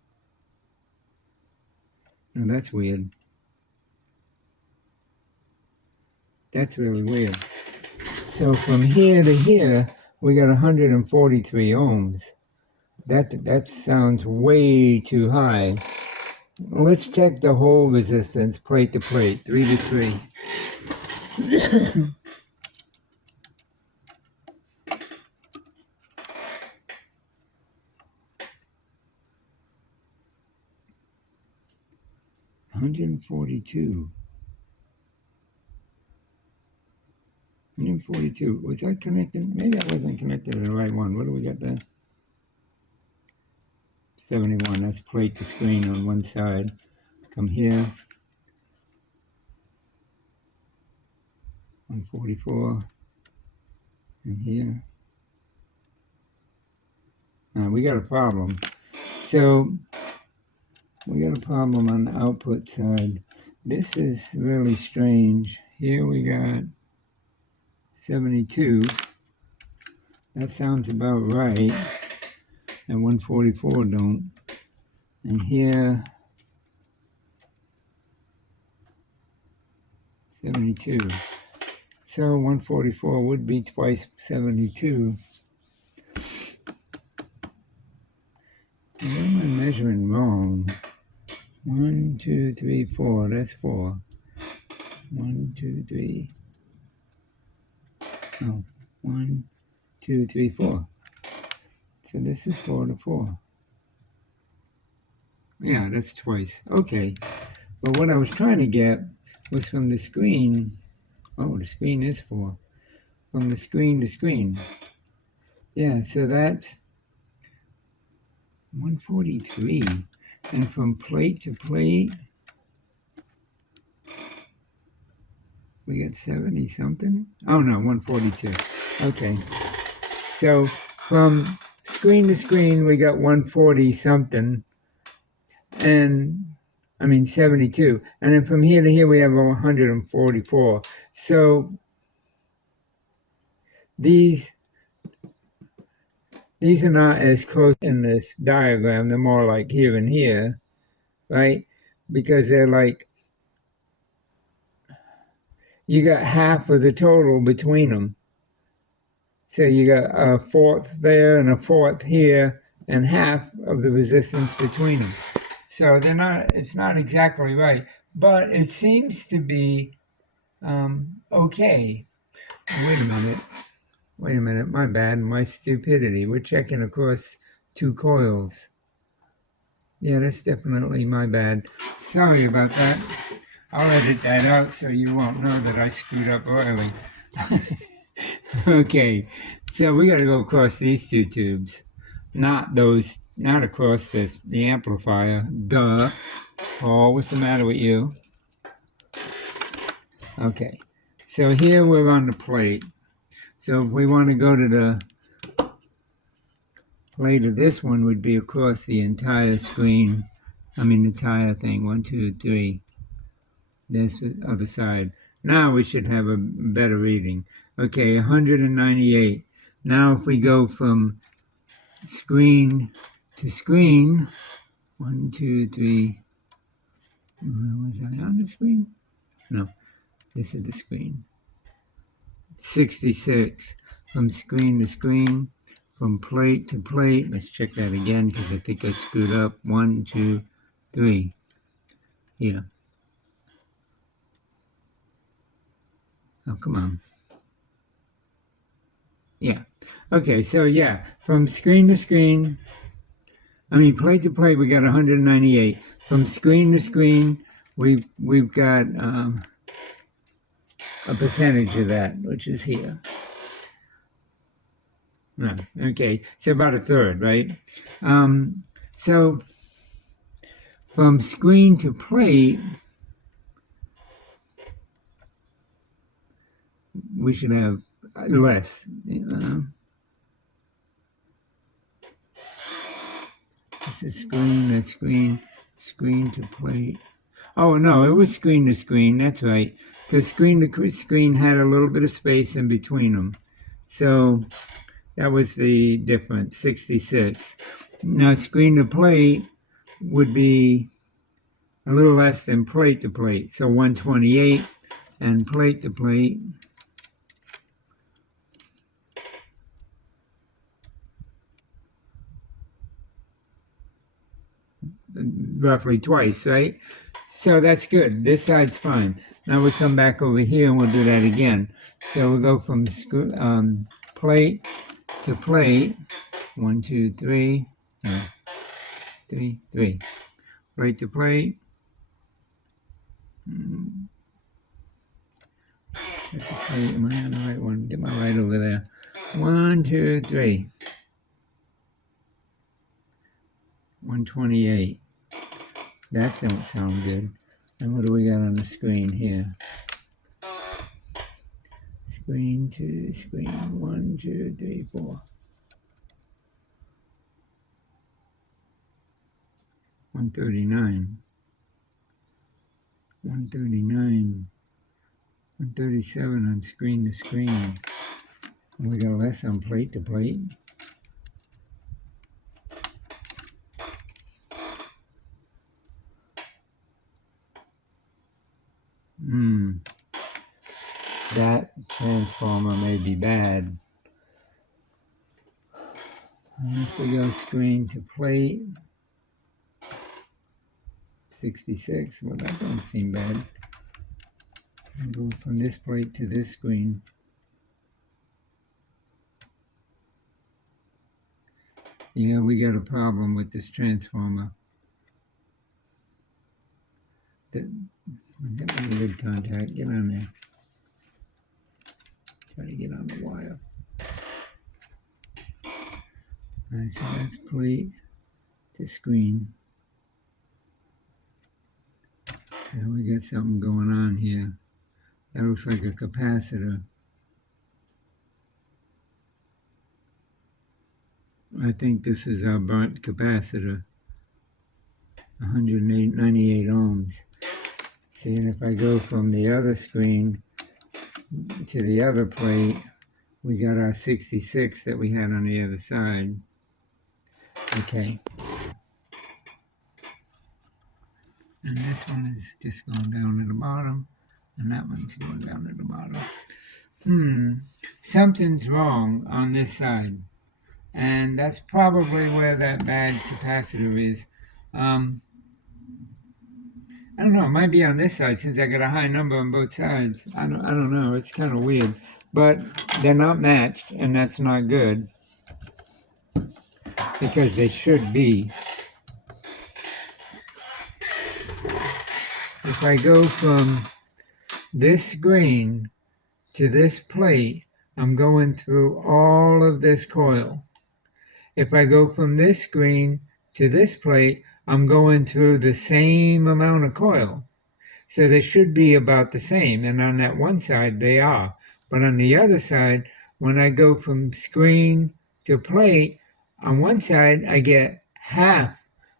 Now that's weird. That's really weird. So from here to here, we got 143 ohms. That sounds way too high. Let's check the whole resistance, plate to plate, 3 to 3. $142. 142. Was that connected? Maybe I wasn't connected to the right one. What do we got there? 71. That's plate to screen on one side. Come here. 144. And here. We got a problem. So we got a problem on the output side. This is really strange. Here we got 72. That sounds about right. And 144 don't. And here, 72. So 144 would be twice 72. What am I measuring wrong? 1, 2, 3, 4. That's 4. 1, 2, 3. Oh, 1, 2, 3, 4. So this is 4 to 4. Yeah, that's twice. Okay. But what I was trying to get was from the screen. Oh, the screen is 4. From the screen to screen. Yeah, so that's 143. And from plate to plate, we got 70 something. Oh no, 142. Okay. So from screen to screen, we got 140 something. And I mean 72. And then from here to here, we have 144. So these are not as close in this diagram. They're more like here and here, right? Because they're like, you got half of the total between them. So you got a fourth there and a fourth here and half of the resistance between them. So they're not, it's not exactly right, but it seems to be okay. Wait a minute, my bad, my stupidity. We're checking across 2 coils. Yeah, that's definitely my bad. Sorry about that. I'll edit that out so you won't know that I screwed up early. Okay, so we got to go across these 2 tubes. not across the amplifier. Duh. Paul, what's the matter with you? Okay, so here we're on the plate. So if we want to go to the plate of this one, would be across the entire screen. I mean, the entire thing. 1, 2, 3. There's the other side. Now we should have a better reading. Okay, 198. Now if we go from screen to screen, 1, 2, 3. Was I on the screen? No, this is the screen. 66. From screen to screen, from plate to plate. Let's check that again because I think I screwed up. 1, 2, 3. Here. Oh, come on. Yeah. Okay, so yeah, from screen to screen, plate to plate, we got 198. From screen to screen, we've got a percentage of that, which is here. No, okay, so about a third, right? So from screen to plate, we should have less. This is screen, that's screen, screen to plate. Oh, no, it was screen to screen, that's right. Because screen to screen had a little bit of space in between them. So that was the difference, 66. Now screen to plate would be a little less than plate to plate. So 128, and plate to plate, roughly twice, right? So that's good. This side's fine. Now we come back over here and we'll do that again. So we'll go from plate to plate. 1, 2, 3. 3, 3. Plate to plate. That's the plate. Am I on the right one? Get my right over there. 1, 2, 3. 128. That don't sound good. And what do we got on the screen here? Screen to screen. 1, 2, 3, 4. 139. 139. 137 on screen to screen. And we got less on plate to plate. That transformer may be bad. And if we go screen to plate, 66, well that don't seem bad. And go from this plate to this screen. Yeah, we got a problem with this transformer. Get my lid contact, get on there. Try to get on the wire. Alright, so that's plate to screen. And we got something going on here. That looks like a capacitor. I think this is our burnt capacitor. 198 ohms. See, and if I go from the other screen to the other plate, we got our 66 that we had on the other side. Okay. And this one is just going down to the bottom, and that one's going down to the bottom. Something's wrong on this side, and that's probably where that bad capacitor is. I don't know, it might be on this side since I got a high number on both sides. I don't know, it's kind of weird. But they're not matched, and that's not good. Because they should be. If I go from this screen to this plate, I'm going through all of this coil. if I go from this screen to this plate, I'm going through the same amount of coil. So they should be about the same. And on that one side, they are. But on the other side, when I go from screen to plate, on one side, I get half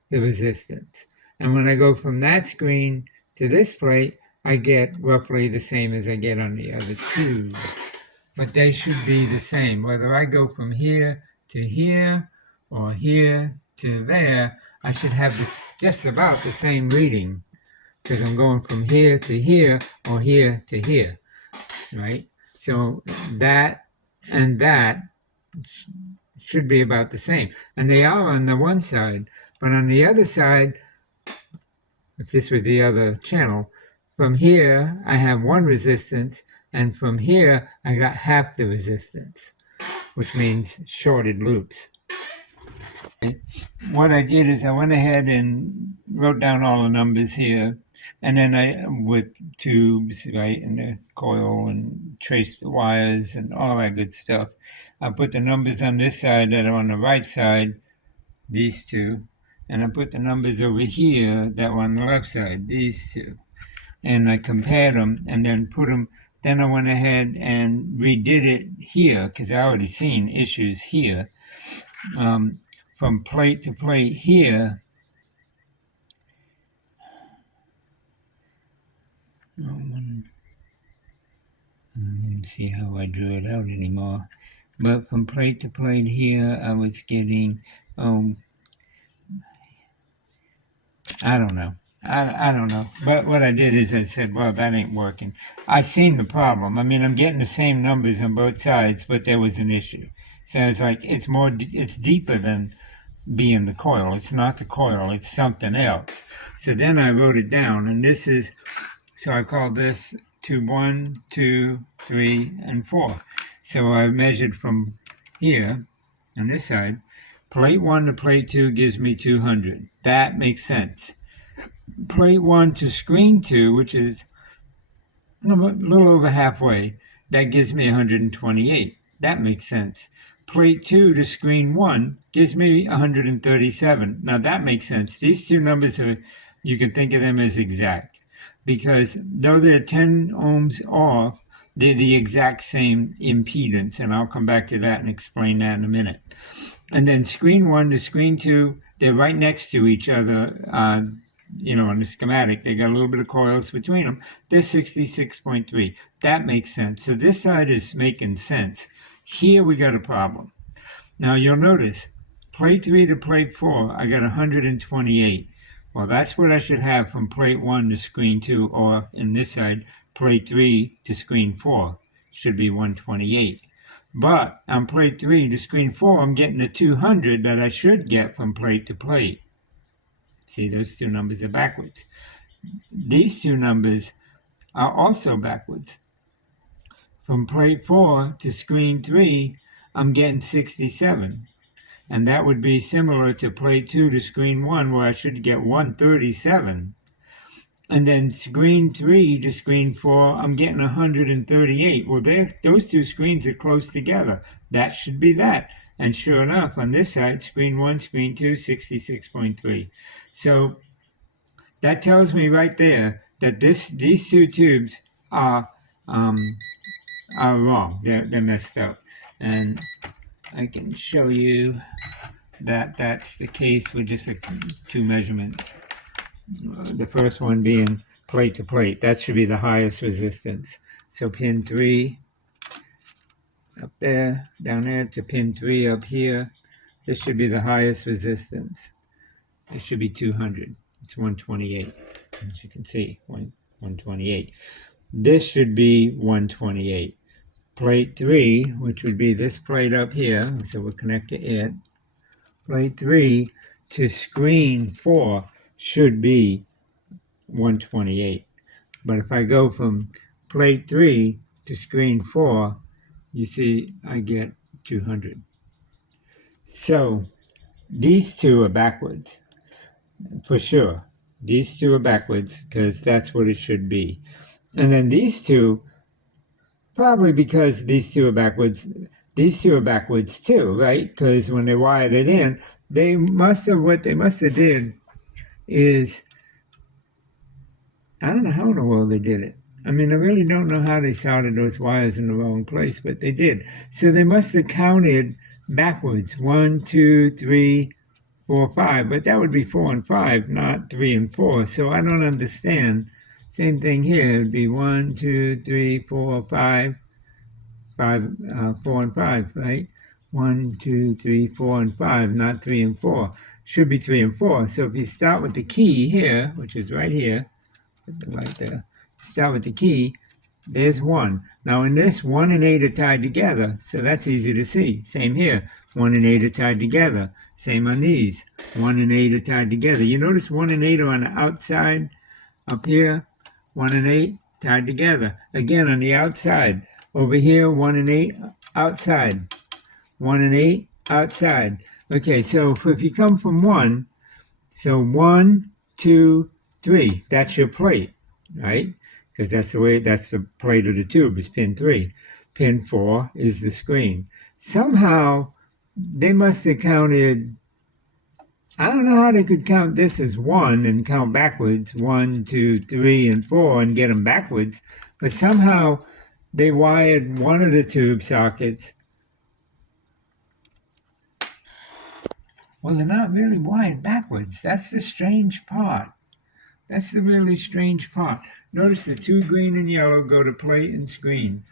the resistance. And when I go from that screen to this plate, I get roughly the same as I get on the other two. But they should be the same. Whether I go from here to here or here to there, I should have this just about the same reading, because I'm going from here to here or here to here, right? So that and that should be about the same. And they are on the one side, but on the other side, if this was the other channel, from here I have one resistance, and from here I got half the resistance, which means shorted loops. What I did is I went ahead and wrote down all the numbers here, and then I, with tubes, right, and the coil, and traced the wires and all that good stuff. I put the numbers on this side that are on the right side, these two, and I put the numbers over here that were on the left side, these two. And I compared them and then put them, then I went ahead and redid it here, because I already seen issues here. From plate to plate here, I don't see how I drew it out anymore. But from plate to plate here, I was getting, I don't know. I don't know. But what I did is I said, well, that ain't working. I seen the problem. I mean, I'm getting the same numbers on both sides, but there was an issue. So it's like, it's deeper than being the coil. It's not the coil, it's something else. So then I wrote it down, and this is, so I called this tube 1, 2, 3, and 4. So I measured from here on this side. Plate 1 to plate 2 gives me 200. That makes sense. Plate 1 to screen 2, which is a little over halfway, that gives me 128. That makes sense. Plate 2 to screen 1 gives me 137. Now that makes sense. These two numbers are, you can think of them as exact, because though they're 10 ohms off, they're the exact same impedance, and I'll come back to that and explain that in a minute. And then screen 1 to screen 2, they're right next to each other. On the schematic, they got a little bit of coils between them. They're 66.3. That makes sense. So this side is making sense. Here we got a problem. Now you'll notice, plate 3 to plate 4, I got 128. Well, that's what I should have from plate 1 to screen 2, or in this side, plate 3 to screen 4 should be 128. But on plate 3 to screen 4, I'm getting the 200 that I should get from plate to plate. See, those two numbers are backwards. These two numbers are also backwards. From plate 4 to screen 3, I'm getting 67. And that would be similar to plate 2 to screen 1, where I should get 137. And then screen 3 to screen 4, I'm getting 138. Well, those two screens are close together. That should be that. And sure enough, on this side, screen 1, screen 2, 66.3. So that tells me right there that these two tubes are wrong. They're messed up. And I can show you that that's the case with just two measurements. The first one being plate to plate. That should be the highest resistance. So pin 3 up there, down there, to pin 3 up here. This should be the highest resistance. It should be 200. It's 128, as you can see, 128. This should be 128. Plate 3, which would be this plate up here, so we'll connect to it. Plate 3 to screen 4 should be 128. But if I go from plate 3 to screen 4, you see I get 200. So these two are backwards, for sure. These two are backwards because that's what it should be. And then these two, probably because these two are backwards, these two are backwards too, right? Because when they wired it in, what they must have did is, I don't know how in the world they did it. I mean, I really don't know how they soldered those wires in the wrong place, but they did. So they must have counted backwards. 1, 2, 3, 4, 5. But that would be 4 and 5, not 3 and 4. So I don't understand. Same thing here. It would be 1, 2, 3, 4, 5. 4 and 5, right? 1, 2, 3, 4, and 5, not 3 and 4. Should be 3 and 4. So if you start with the key here, which is right here, put the light there. Start with the key. There's 1. Now in this, 1 and 8 are tied together, so that's easy to see. Same here. 1 and 8 are tied together. Same on these. 1 and 8 are tied together. You notice 1 and 8 are on the outside up here. 1 and 8 tied together. Again on the outside. Over here, 1 and 8 outside. 1 and 8 outside. Okay, so if you come from 1, so 1, 2, 3, that's your plate, right? Because that's the plate of the tube is pin 3. Pin 4 is the screen. Somehow, they must have counted, I don't know how they could count this as 1 and count backwards, 1, 2, 3, and 4, and get them backwards, but somehow they wired one of the tube sockets. Well, they're not really wired backwards. That's the strange part. That's the really strange part. Notice the 2 green and yellow go to plate and screen.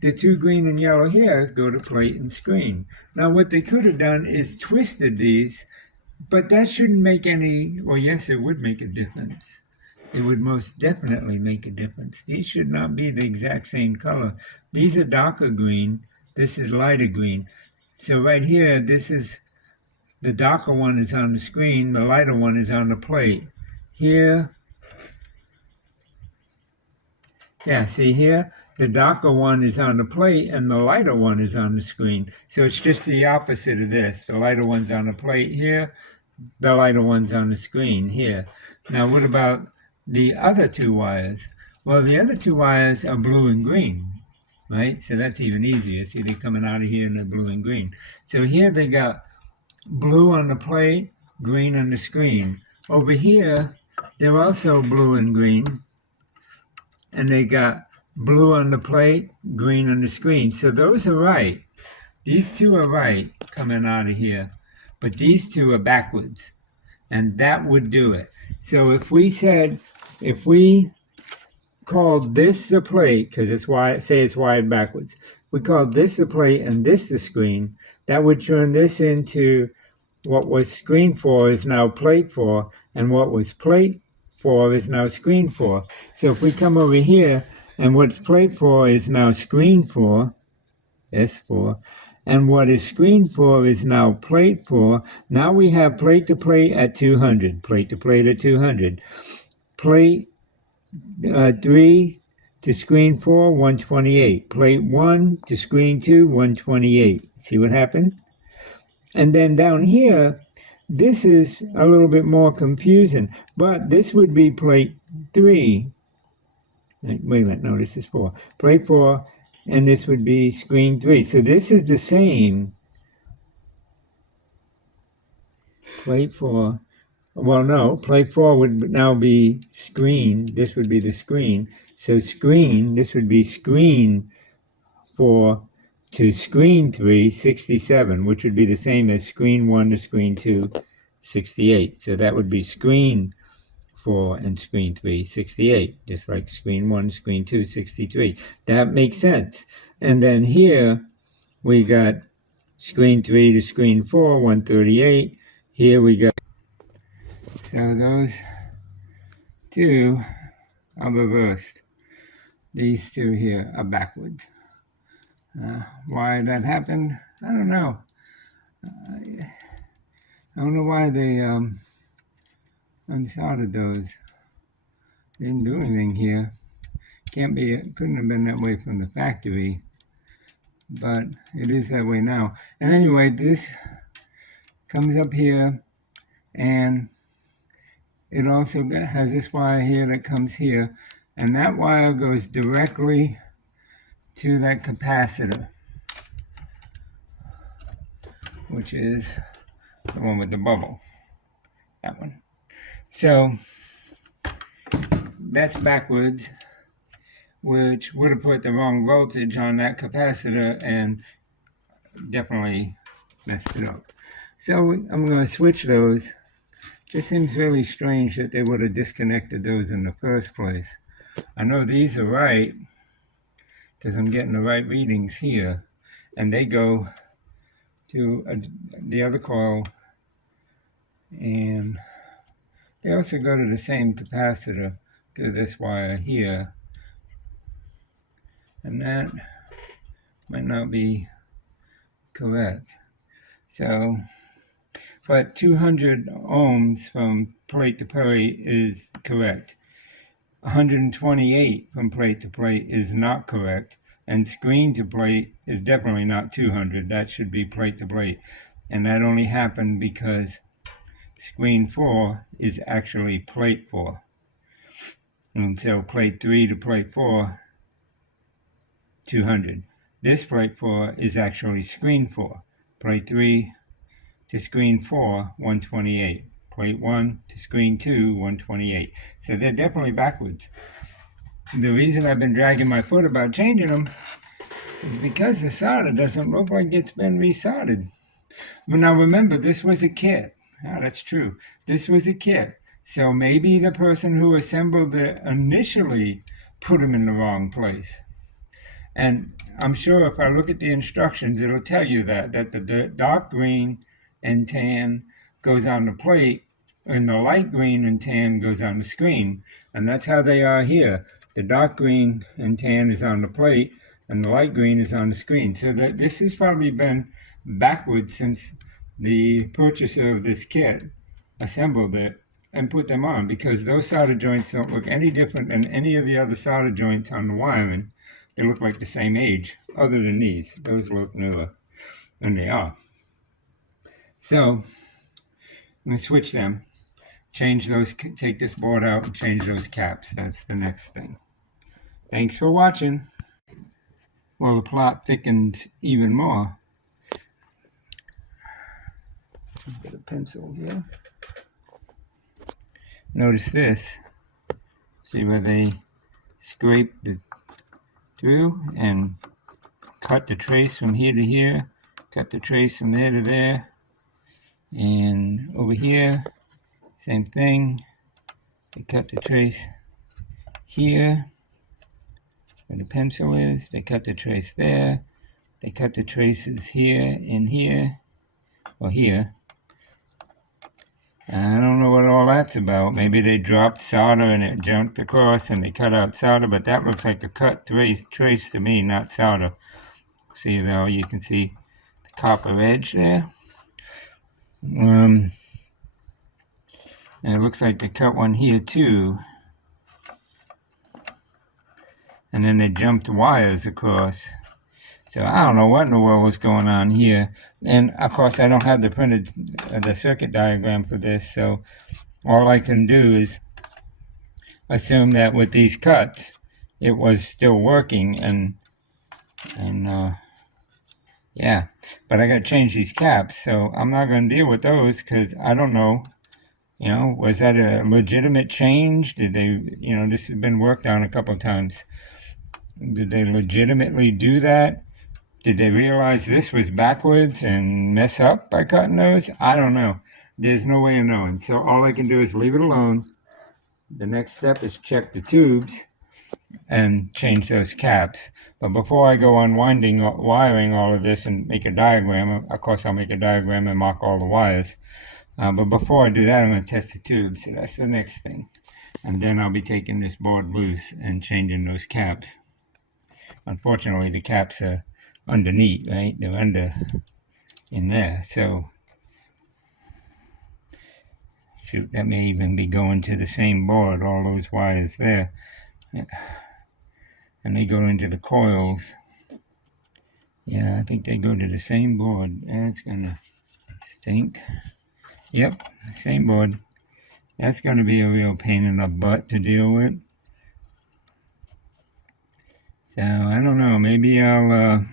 The 2 green and yellow here go to plate and screen. Now what they could have done is twisted these, but that shouldn't make any, well, yes, it would make a difference. It would most definitely make a difference. These should not be the exact same color. These are darker green. This is lighter green. So right here, this is, the darker one is on the screen. The lighter one is on the plate. Here, yeah, see here? The darker one is on the plate and the lighter one is on the screen. So it's just the opposite of this. The lighter one's on the plate here. The lighter one's on the screen here. Now what about the other 2 wires? Well, the other 2 wires are blue and green, right? So that's even easier. See, they're coming out of here and they're blue and green. So here they got blue on the plate, green on the screen. Over here, they're also blue and green. And they got blue on the plate, green on the screen. So those are right. These 2 are right coming out of here. But these 2 are backwards. And that would do it. So if we called this the plate, because it's wired backwards, we called this the plate and this the screen, that would turn this into what was screen 4 is now plate 4, and what was plate 4 is now screen 4. So if we come over here, and what's plate 4 is now screen 4, S4, and what is screen 4 is now plate 4. Now we have plate to plate at 200, plate to plate at 200. Plate 3 to screen 4, 128. Plate 1 to screen 2, 128. See what happened? And then down here, this is a little bit more confusing, but this would be plate 3. Wait a minute, no, this is 4. Plate 4, and this would be screen 3. So this is the same. Plate 4. Well, no, plate 4 would now be screen. This would be the screen. So screen, this would be screen 4 to screen 3, 67, which would be the same as screen 1 to screen 2, 68. So that would be screen 4 and screen 3, 68, just like screen 1, screen 2, 63. That makes sense. And then here we got screen 3 to screen 4, 138. Here we got, so those 2 are reversed. These 2 here are backwards. Why that happened, I don't know. I don't know why they unsoldered those. They didn't do anything here. Couldn't have been that way from the factory, but it is that way now. And anyway, this comes up here, and it also has this wire here that comes here, and that wire goes directly to that capacitor. which is the one with the bubble. That one. So that's backwards, which would have put the wrong voltage on that capacitor and definitely messed it up. So I'm going to switch those. Just seems really strange that they would have disconnected those in the first place. I know these are right because I'm getting the right readings here, and they go to the other coil, and they also go to the same capacitor through this wire here, and that might not be correct. So, but 200 ohms from plate to plate is correct. 128 from plate to plate is not correct, and screen to plate is definitely not 200. That should be plate to plate, and that only happened because screen 4 is actually plate 4. And so plate 3 to plate 4, 200. This plate 4 is actually screen 4. Plate 3 to screen 4, 128. Plate 1 to screen 2, 128. So they're definitely backwards. The reason I've been dragging my foot about changing them is because the solder doesn't look like it's been resoldered. But now remember, this was a kit. That's true. This was a kit. So maybe the person who assembled it initially put them in the wrong place. And I'm sure if I look at the instructions, it'll tell you that the dark green and tan goes on the plate, and the light green and tan goes on the screen. And that's how they are here. The dark green and tan is on the plate, and the light green is on the screen. So this has probably been backwards since the purchaser of this kit assembled it and put them on, because those solder joints don't look any different than any of the other solder joints on the wiring. They look like the same age, other than these. Those look newer, and they are. So I'm going to switch them, change those, take this board out and change those caps. That's the next thing. Thanks for watching. Well, the plot thickens even more. Get a pencil here. Notice this. See where they scrape through and cut the trace from here to here, cut the trace from there to there, and over here, same thing. They cut the trace here where the pencil is. They cut the trace there. They cut the traces here and here, or here. I don't know what all that's about. Maybe they dropped solder and it jumped across and they cut out solder, but that looks like a cut trace to me, not solder. See though, you can see the copper edge there. And it looks like they cut one here too. And then they jumped wires across. So I don't know what in the world was going on here. And of course I don't have the printed the circuit diagram for this, so all I can do is assume that with these cuts it was still working, and yeah, but I got to change these caps, so I'm not going to deal with those because I don't know, you know, was that a legitimate change? Did they, you know, this has been worked on a couple of times. Did they legitimately do that? Did they realize this was backwards and mess up by cutting those? I don't know. There's no way of knowing. So all I can do is leave it alone. The next step is check the tubes and change those caps. But before I go unwinding, wiring all of this and make a diagram, of course I'll make a diagram and mark all the wires. But before I do that, I'm going to test the tubes. So that's the next thing. And then I'll be taking this board loose and changing those caps. Unfortunately, the caps are underneath, right? They're under in there. So, shoot, that may even be going to the same board, all those wires there. Yeah. And they go into the coils. Yeah, I think they go to the same board. That's gonna stink. Yep, same board. That's gonna be a real pain in the butt to deal with. So I don't know, maybe I'll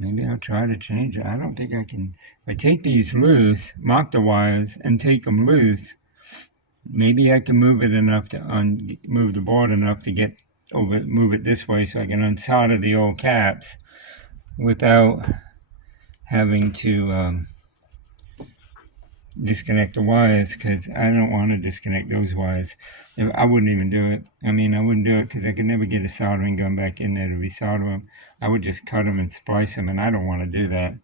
Maybe I'll try to change it. I don't think I can. If I take these loose, mark the wires, and take them loose, maybe I can move it enough to move the board enough to get over, move it this way so I can unsolder the old caps without having to disconnect the wires, because I don't want to disconnect those wires. I wouldn't even do it. I mean, I wouldn't do it because I could never get a soldering gun back in there to resolder them. I would just cut them and splice them, and I don't want to do that.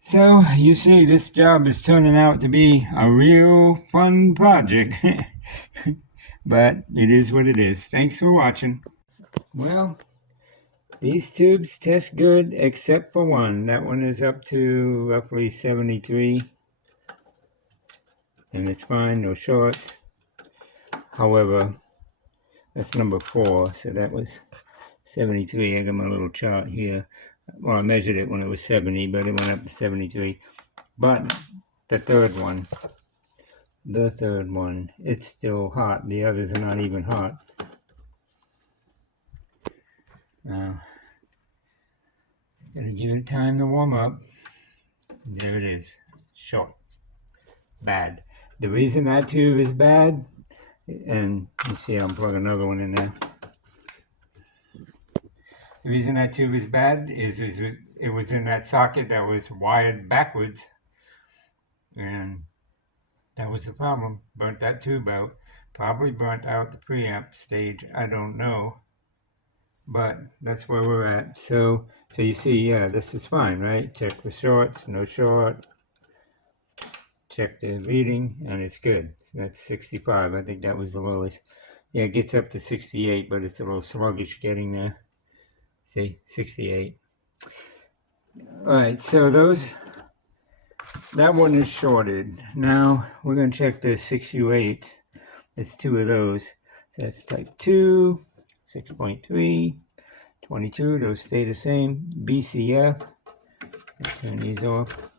So, you see, this job is turning out to be a real fun project. But it is what it is. Thanks for watching. Well, these tubes test good except for one. That one is up to roughly 73. And it's fine, no shorts. However, that's number 4, so that was 73. I got my little chart here. Well, I measured it when it was 70, but it went up to 73. But the third one, it's still hot. The others are not even hot. Now, gonna give it time to warm up. There it is, short, bad. The reason that tube is bad, and you see I'll plug another one in there. The reason that tube is bad is it was in that socket that was wired backwards, and that was the problem. Burnt that tube out. Probably burnt out the preamp stage, I don't know. But that's where we're at. So you see, yeah, this is fine, right? Check for shorts, no short. Check the reading, and it's good. So that's 65. I think that was the lowest. Yeah, it gets up to 68, but it's a little sluggish getting there. See, 68. All right, so that one is shorted. Now we're going to check the 6U8s. There's 2 of those. So that's type 2, 6.3, 22. Those stay the same. BCF. Let's turn these off.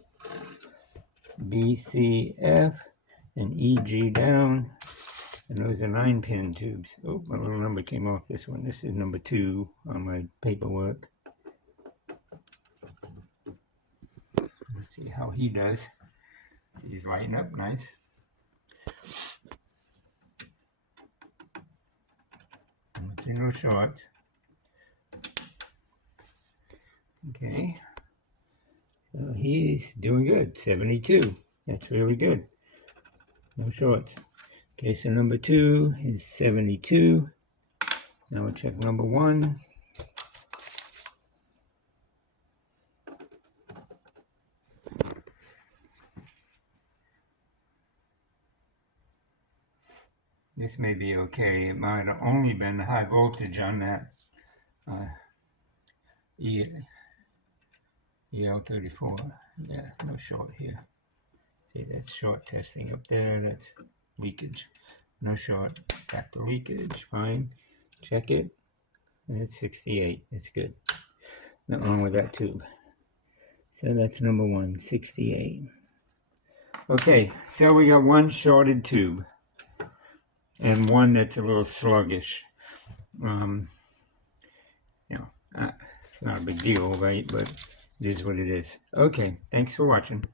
BCF and EG down. And those are 9-pin tubes. Oh, my little number came off this one. This is number 2 on my paperwork. Let's see how he does. See, he's lighting up nice. No shorts. Okay. So he's doing good. 72. That's really good. No shorts. Okay, so number 2 is 72. Now we'll check number 1. This may be okay. It might have only been the high voltage on that EL34. Yeah, no short here. See, that's short testing up there. That's leakage. No short. Back to leakage. Fine. Check it. And it's 68. It's good. Nothing wrong with that tube. So that's number 1, 68. Okay, so we got one shorted tube and one that's a little sluggish. It's not a big deal, right? But it is what it is. Okay, thanks for watching.